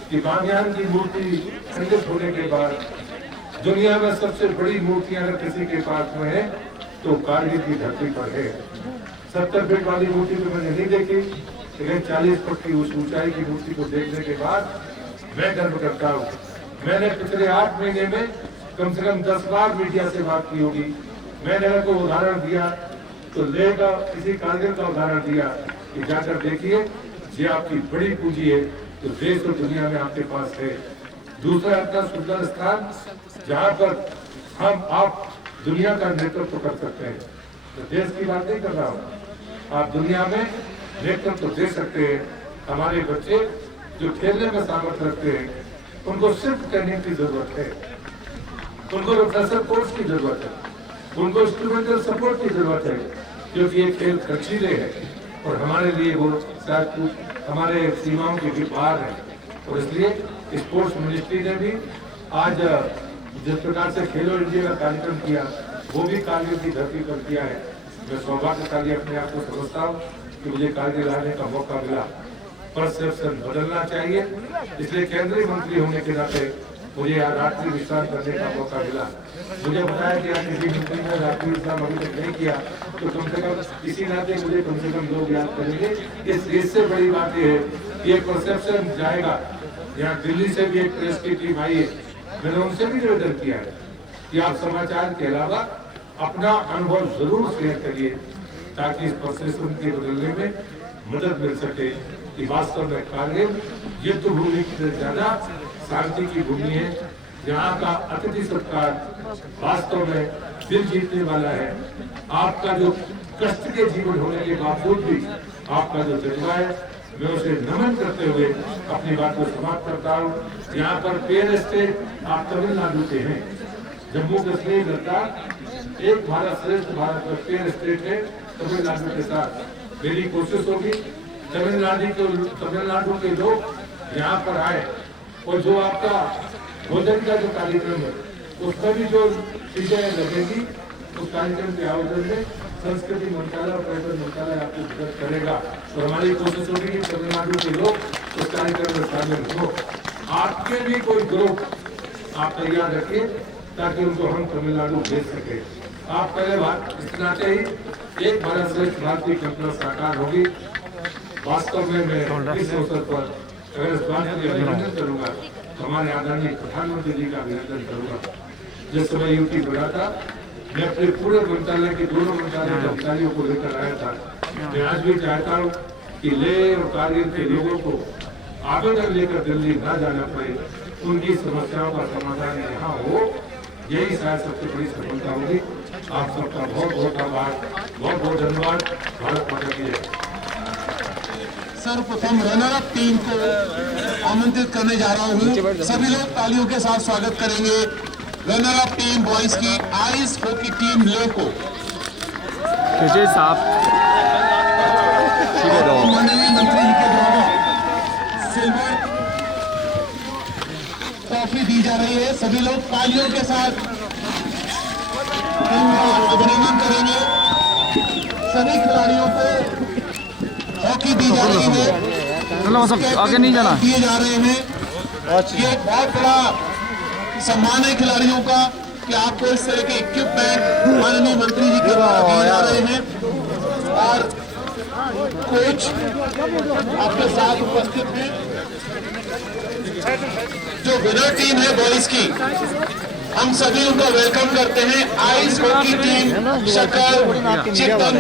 कि बामियान की मूर्ति खंडित होने के बाद दुनिया में सबसे बड़ी मूर्तियां अगर किसी के पास में है तो कारगिल की धरती पर है। 70 फीट वाली मूर्ति तो मैंने नहीं देखी, लेकिन 40 फुट की उस ऊंचाई की मूर्ति को देखने के बाद मैं गर्व करता हूँ। मैंने पिछले 8 महीने में कम से कम 10 बार मीडिया से बात की होगी। मैंने अगर कोई उदाहरण दिया तो लेह का किसी कारगिल का उदाहरण दिया कि जाकर देखिए, ये आपकी बड़ी पूंजी है तो देश और दुनिया में आपके पास है। दूसरा अपना सुंदर स्थान जहाँ पर हम आप दुनिया का नेतृत्व कर सकते हैं, तो देश की बात नहीं कर रहा हूँ, आप दुनिया में नेतृत्व दे सकते हैं। हमारे बच्चे जो खेलने में सामर्थ्य रखते हैं, उनको सिर्फ ट्रेनिंग की जरूरत है, उनको रिफ्रेशर कोर्स की जरूरत है, उनको इंस्ट्रूमेंटल सपोर्ट की जरूरत है, क्योंकि ये खेल खर्चीले है और हमारे लिए वो शायद हमारे सीमाओं के भी बाहर है। और इसलिए स्पोर्ट्स मिनिस्ट्री ने भी आज जिस प्रकार से खेलो इंडिया का कार्यक्रम किया, वो भी कारगिल की धरती पर किया है। मैं सौभाग्यशाली अपने आप को समझता हूँ कि मुझे कारगिल आने का मौका मिला। परसेप्शन बदलना चाहिए, इसलिए केंद्रीय मंत्री होने के नाते मुझे यहाँ रात्रि विश्राम करने का मौका मिला। मुझे बताया कि आज किसी मंत्री ने रात्रि विश्राम अभी तक नहीं किया, तो कम से कम इसी नाते मुझे कम से कम लोग याद करेंगे। इससे बड़ी बात यह है कि एक परसेप्शन जाएगा। यहाँ दिल्ली से भी एक प्रेस की टीम आई है, मैंने उनसे भी निवेदन किया है कि आप समाचार के अलावा अपना अनुभव जरूर शेयर करिए, ताकि इस परसेप्शन के बदलने में मदद मिल सके कि वास्तव में कारगिल युद्ध भूमि से ज्यादा शांति की भूमि है। यहाँ का अतिथि सत्कार वास्तव में दिल जीतने वाला है। आपका जो कष्ट के जीवन होने के बावजूद भी आपका जो जज्बा है, मैं उसे नमन करते हुए अपनी बात को समाप्त करता हूँ। यहाँ पर पेयर स्टेट आप तमिलनाडु के हैं, जम्मू कश्मीर लद्दाख एक भारत श्रेष्ठ भारत में पेयर स्टेट है तमिलनाडु के साथ। मेरी कोशिश होगी तमिलनाडु के लोग यहाँ पर आए और जो आपका भोजन का जो कार्यक्रम है उसमें भी जो चीजें लगेगी, उस कार्यक्रम के आयोजन में संस्कृति मंत्रालय और पर्यटन मंत्रालय आपको मदद करेगा। तो हमारी कोशिश होगी कि तमिलनाडु के लोग उस कार्यक्रम में शामिल हो। आपके भी कोई ग्रुप आप तैयार रखिए ताकि उनको हम तमिलनाडु भेज सके। आप पहले बात इस नाते ही एक भारत श्रेष्ठ भारत की कल्पना साकार होगी। वास्तव में मैं इस अवसर पर अगर इस बात की अभिनंदन करूंगा तो हमारे आदरणीय प्रधानमंत्री जी का अभिनंदन करूंगा। जिस समय यूटी बना था, मैं अपने पूरे मंत्रालय के दोनों मंत्रालय के अधिकारियों को लेकर आया था। मैं आज भी चाहता हूँ कि लेह और कारगिल के लोगों को आवेदन लेकर दिल्ली न जाना पड़े, उनकी समस्याओं का समाधान यहाँ हो, यही शायद सबसे बड़ी सफलता होगी। आप सबका बहुत बहुत आभार, बहुत बहुत धन्यवाद। भारत माता की जय। सर्वप्रथम रनर अप टीम को आमंत्रित करने जा रहा हूँ। सभी लोग तालियों के साथ स्वागत करेंगे रनर अप टीम बॉयज की आइस हॉकी टीम लेह को। माननीय मंत्री जी के द्वारा सिल्वर ट्रॉफी दी जा रही है। सभी लोग तालियों के साथ टीम का अभिनंदन करेंगे। सभी खिलाड़ियों को हॉकी दी जा रही है, आगे नहीं जाना, दिए जा रहे हैं। ये बहुत बड़ा सम्मान है खिलाड़ियों का कि आपको इस तरह के इक्विपमेंट माननीय मंत्री जी के द्वारा दिए जा रहे हैं। और कोच आपके साथ उपस्थित हैं। जो विनर टीम है बॉयज की, हम सभी उनका वेलकम करते हैं। आइस हॉकी टीम शकल चिकन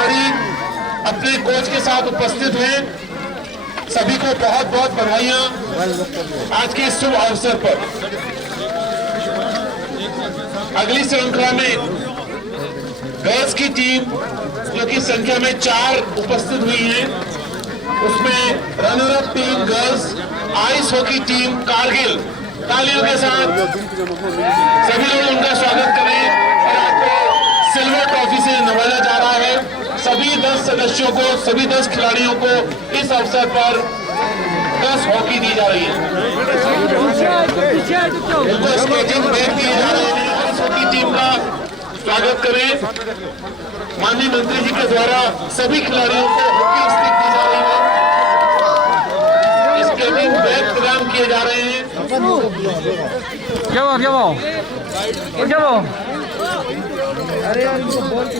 खिलाड़ी अपने कोच के साथ उपस्थित हैं। सभी को बहुत बहुत बधाइयां आज के इस शुभ अवसर पर। अगली श्रृंखला में गर्ल्स की टीम जो कि संख्या में 4 उपस्थित हुई है, उसमें runner up team girls ice hockey team Kargil. तालियों के साथ सभी लोग उनका स्वागत करें और आपको सिल्वर ट्रॉफी से नवाजा जा रहा है। सभी 10 सदस्यों को, सभी 10 खिलाड़ियों को इस अवसर पर 10 हॉकी दी जा रही है। उनको स्केटिंग बैग दिए जा रहे हैं। इस हॉकी टीम का स्वागत करें। माननीय मंत्री जी के द्वारा सभी खिलाड़ियों को हॉकी स्टिक दी जा रही है, स्केटिंग बैग प्रदान किए जा रहे हैं। अरे यार इनको बॉल के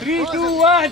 Three, two, one.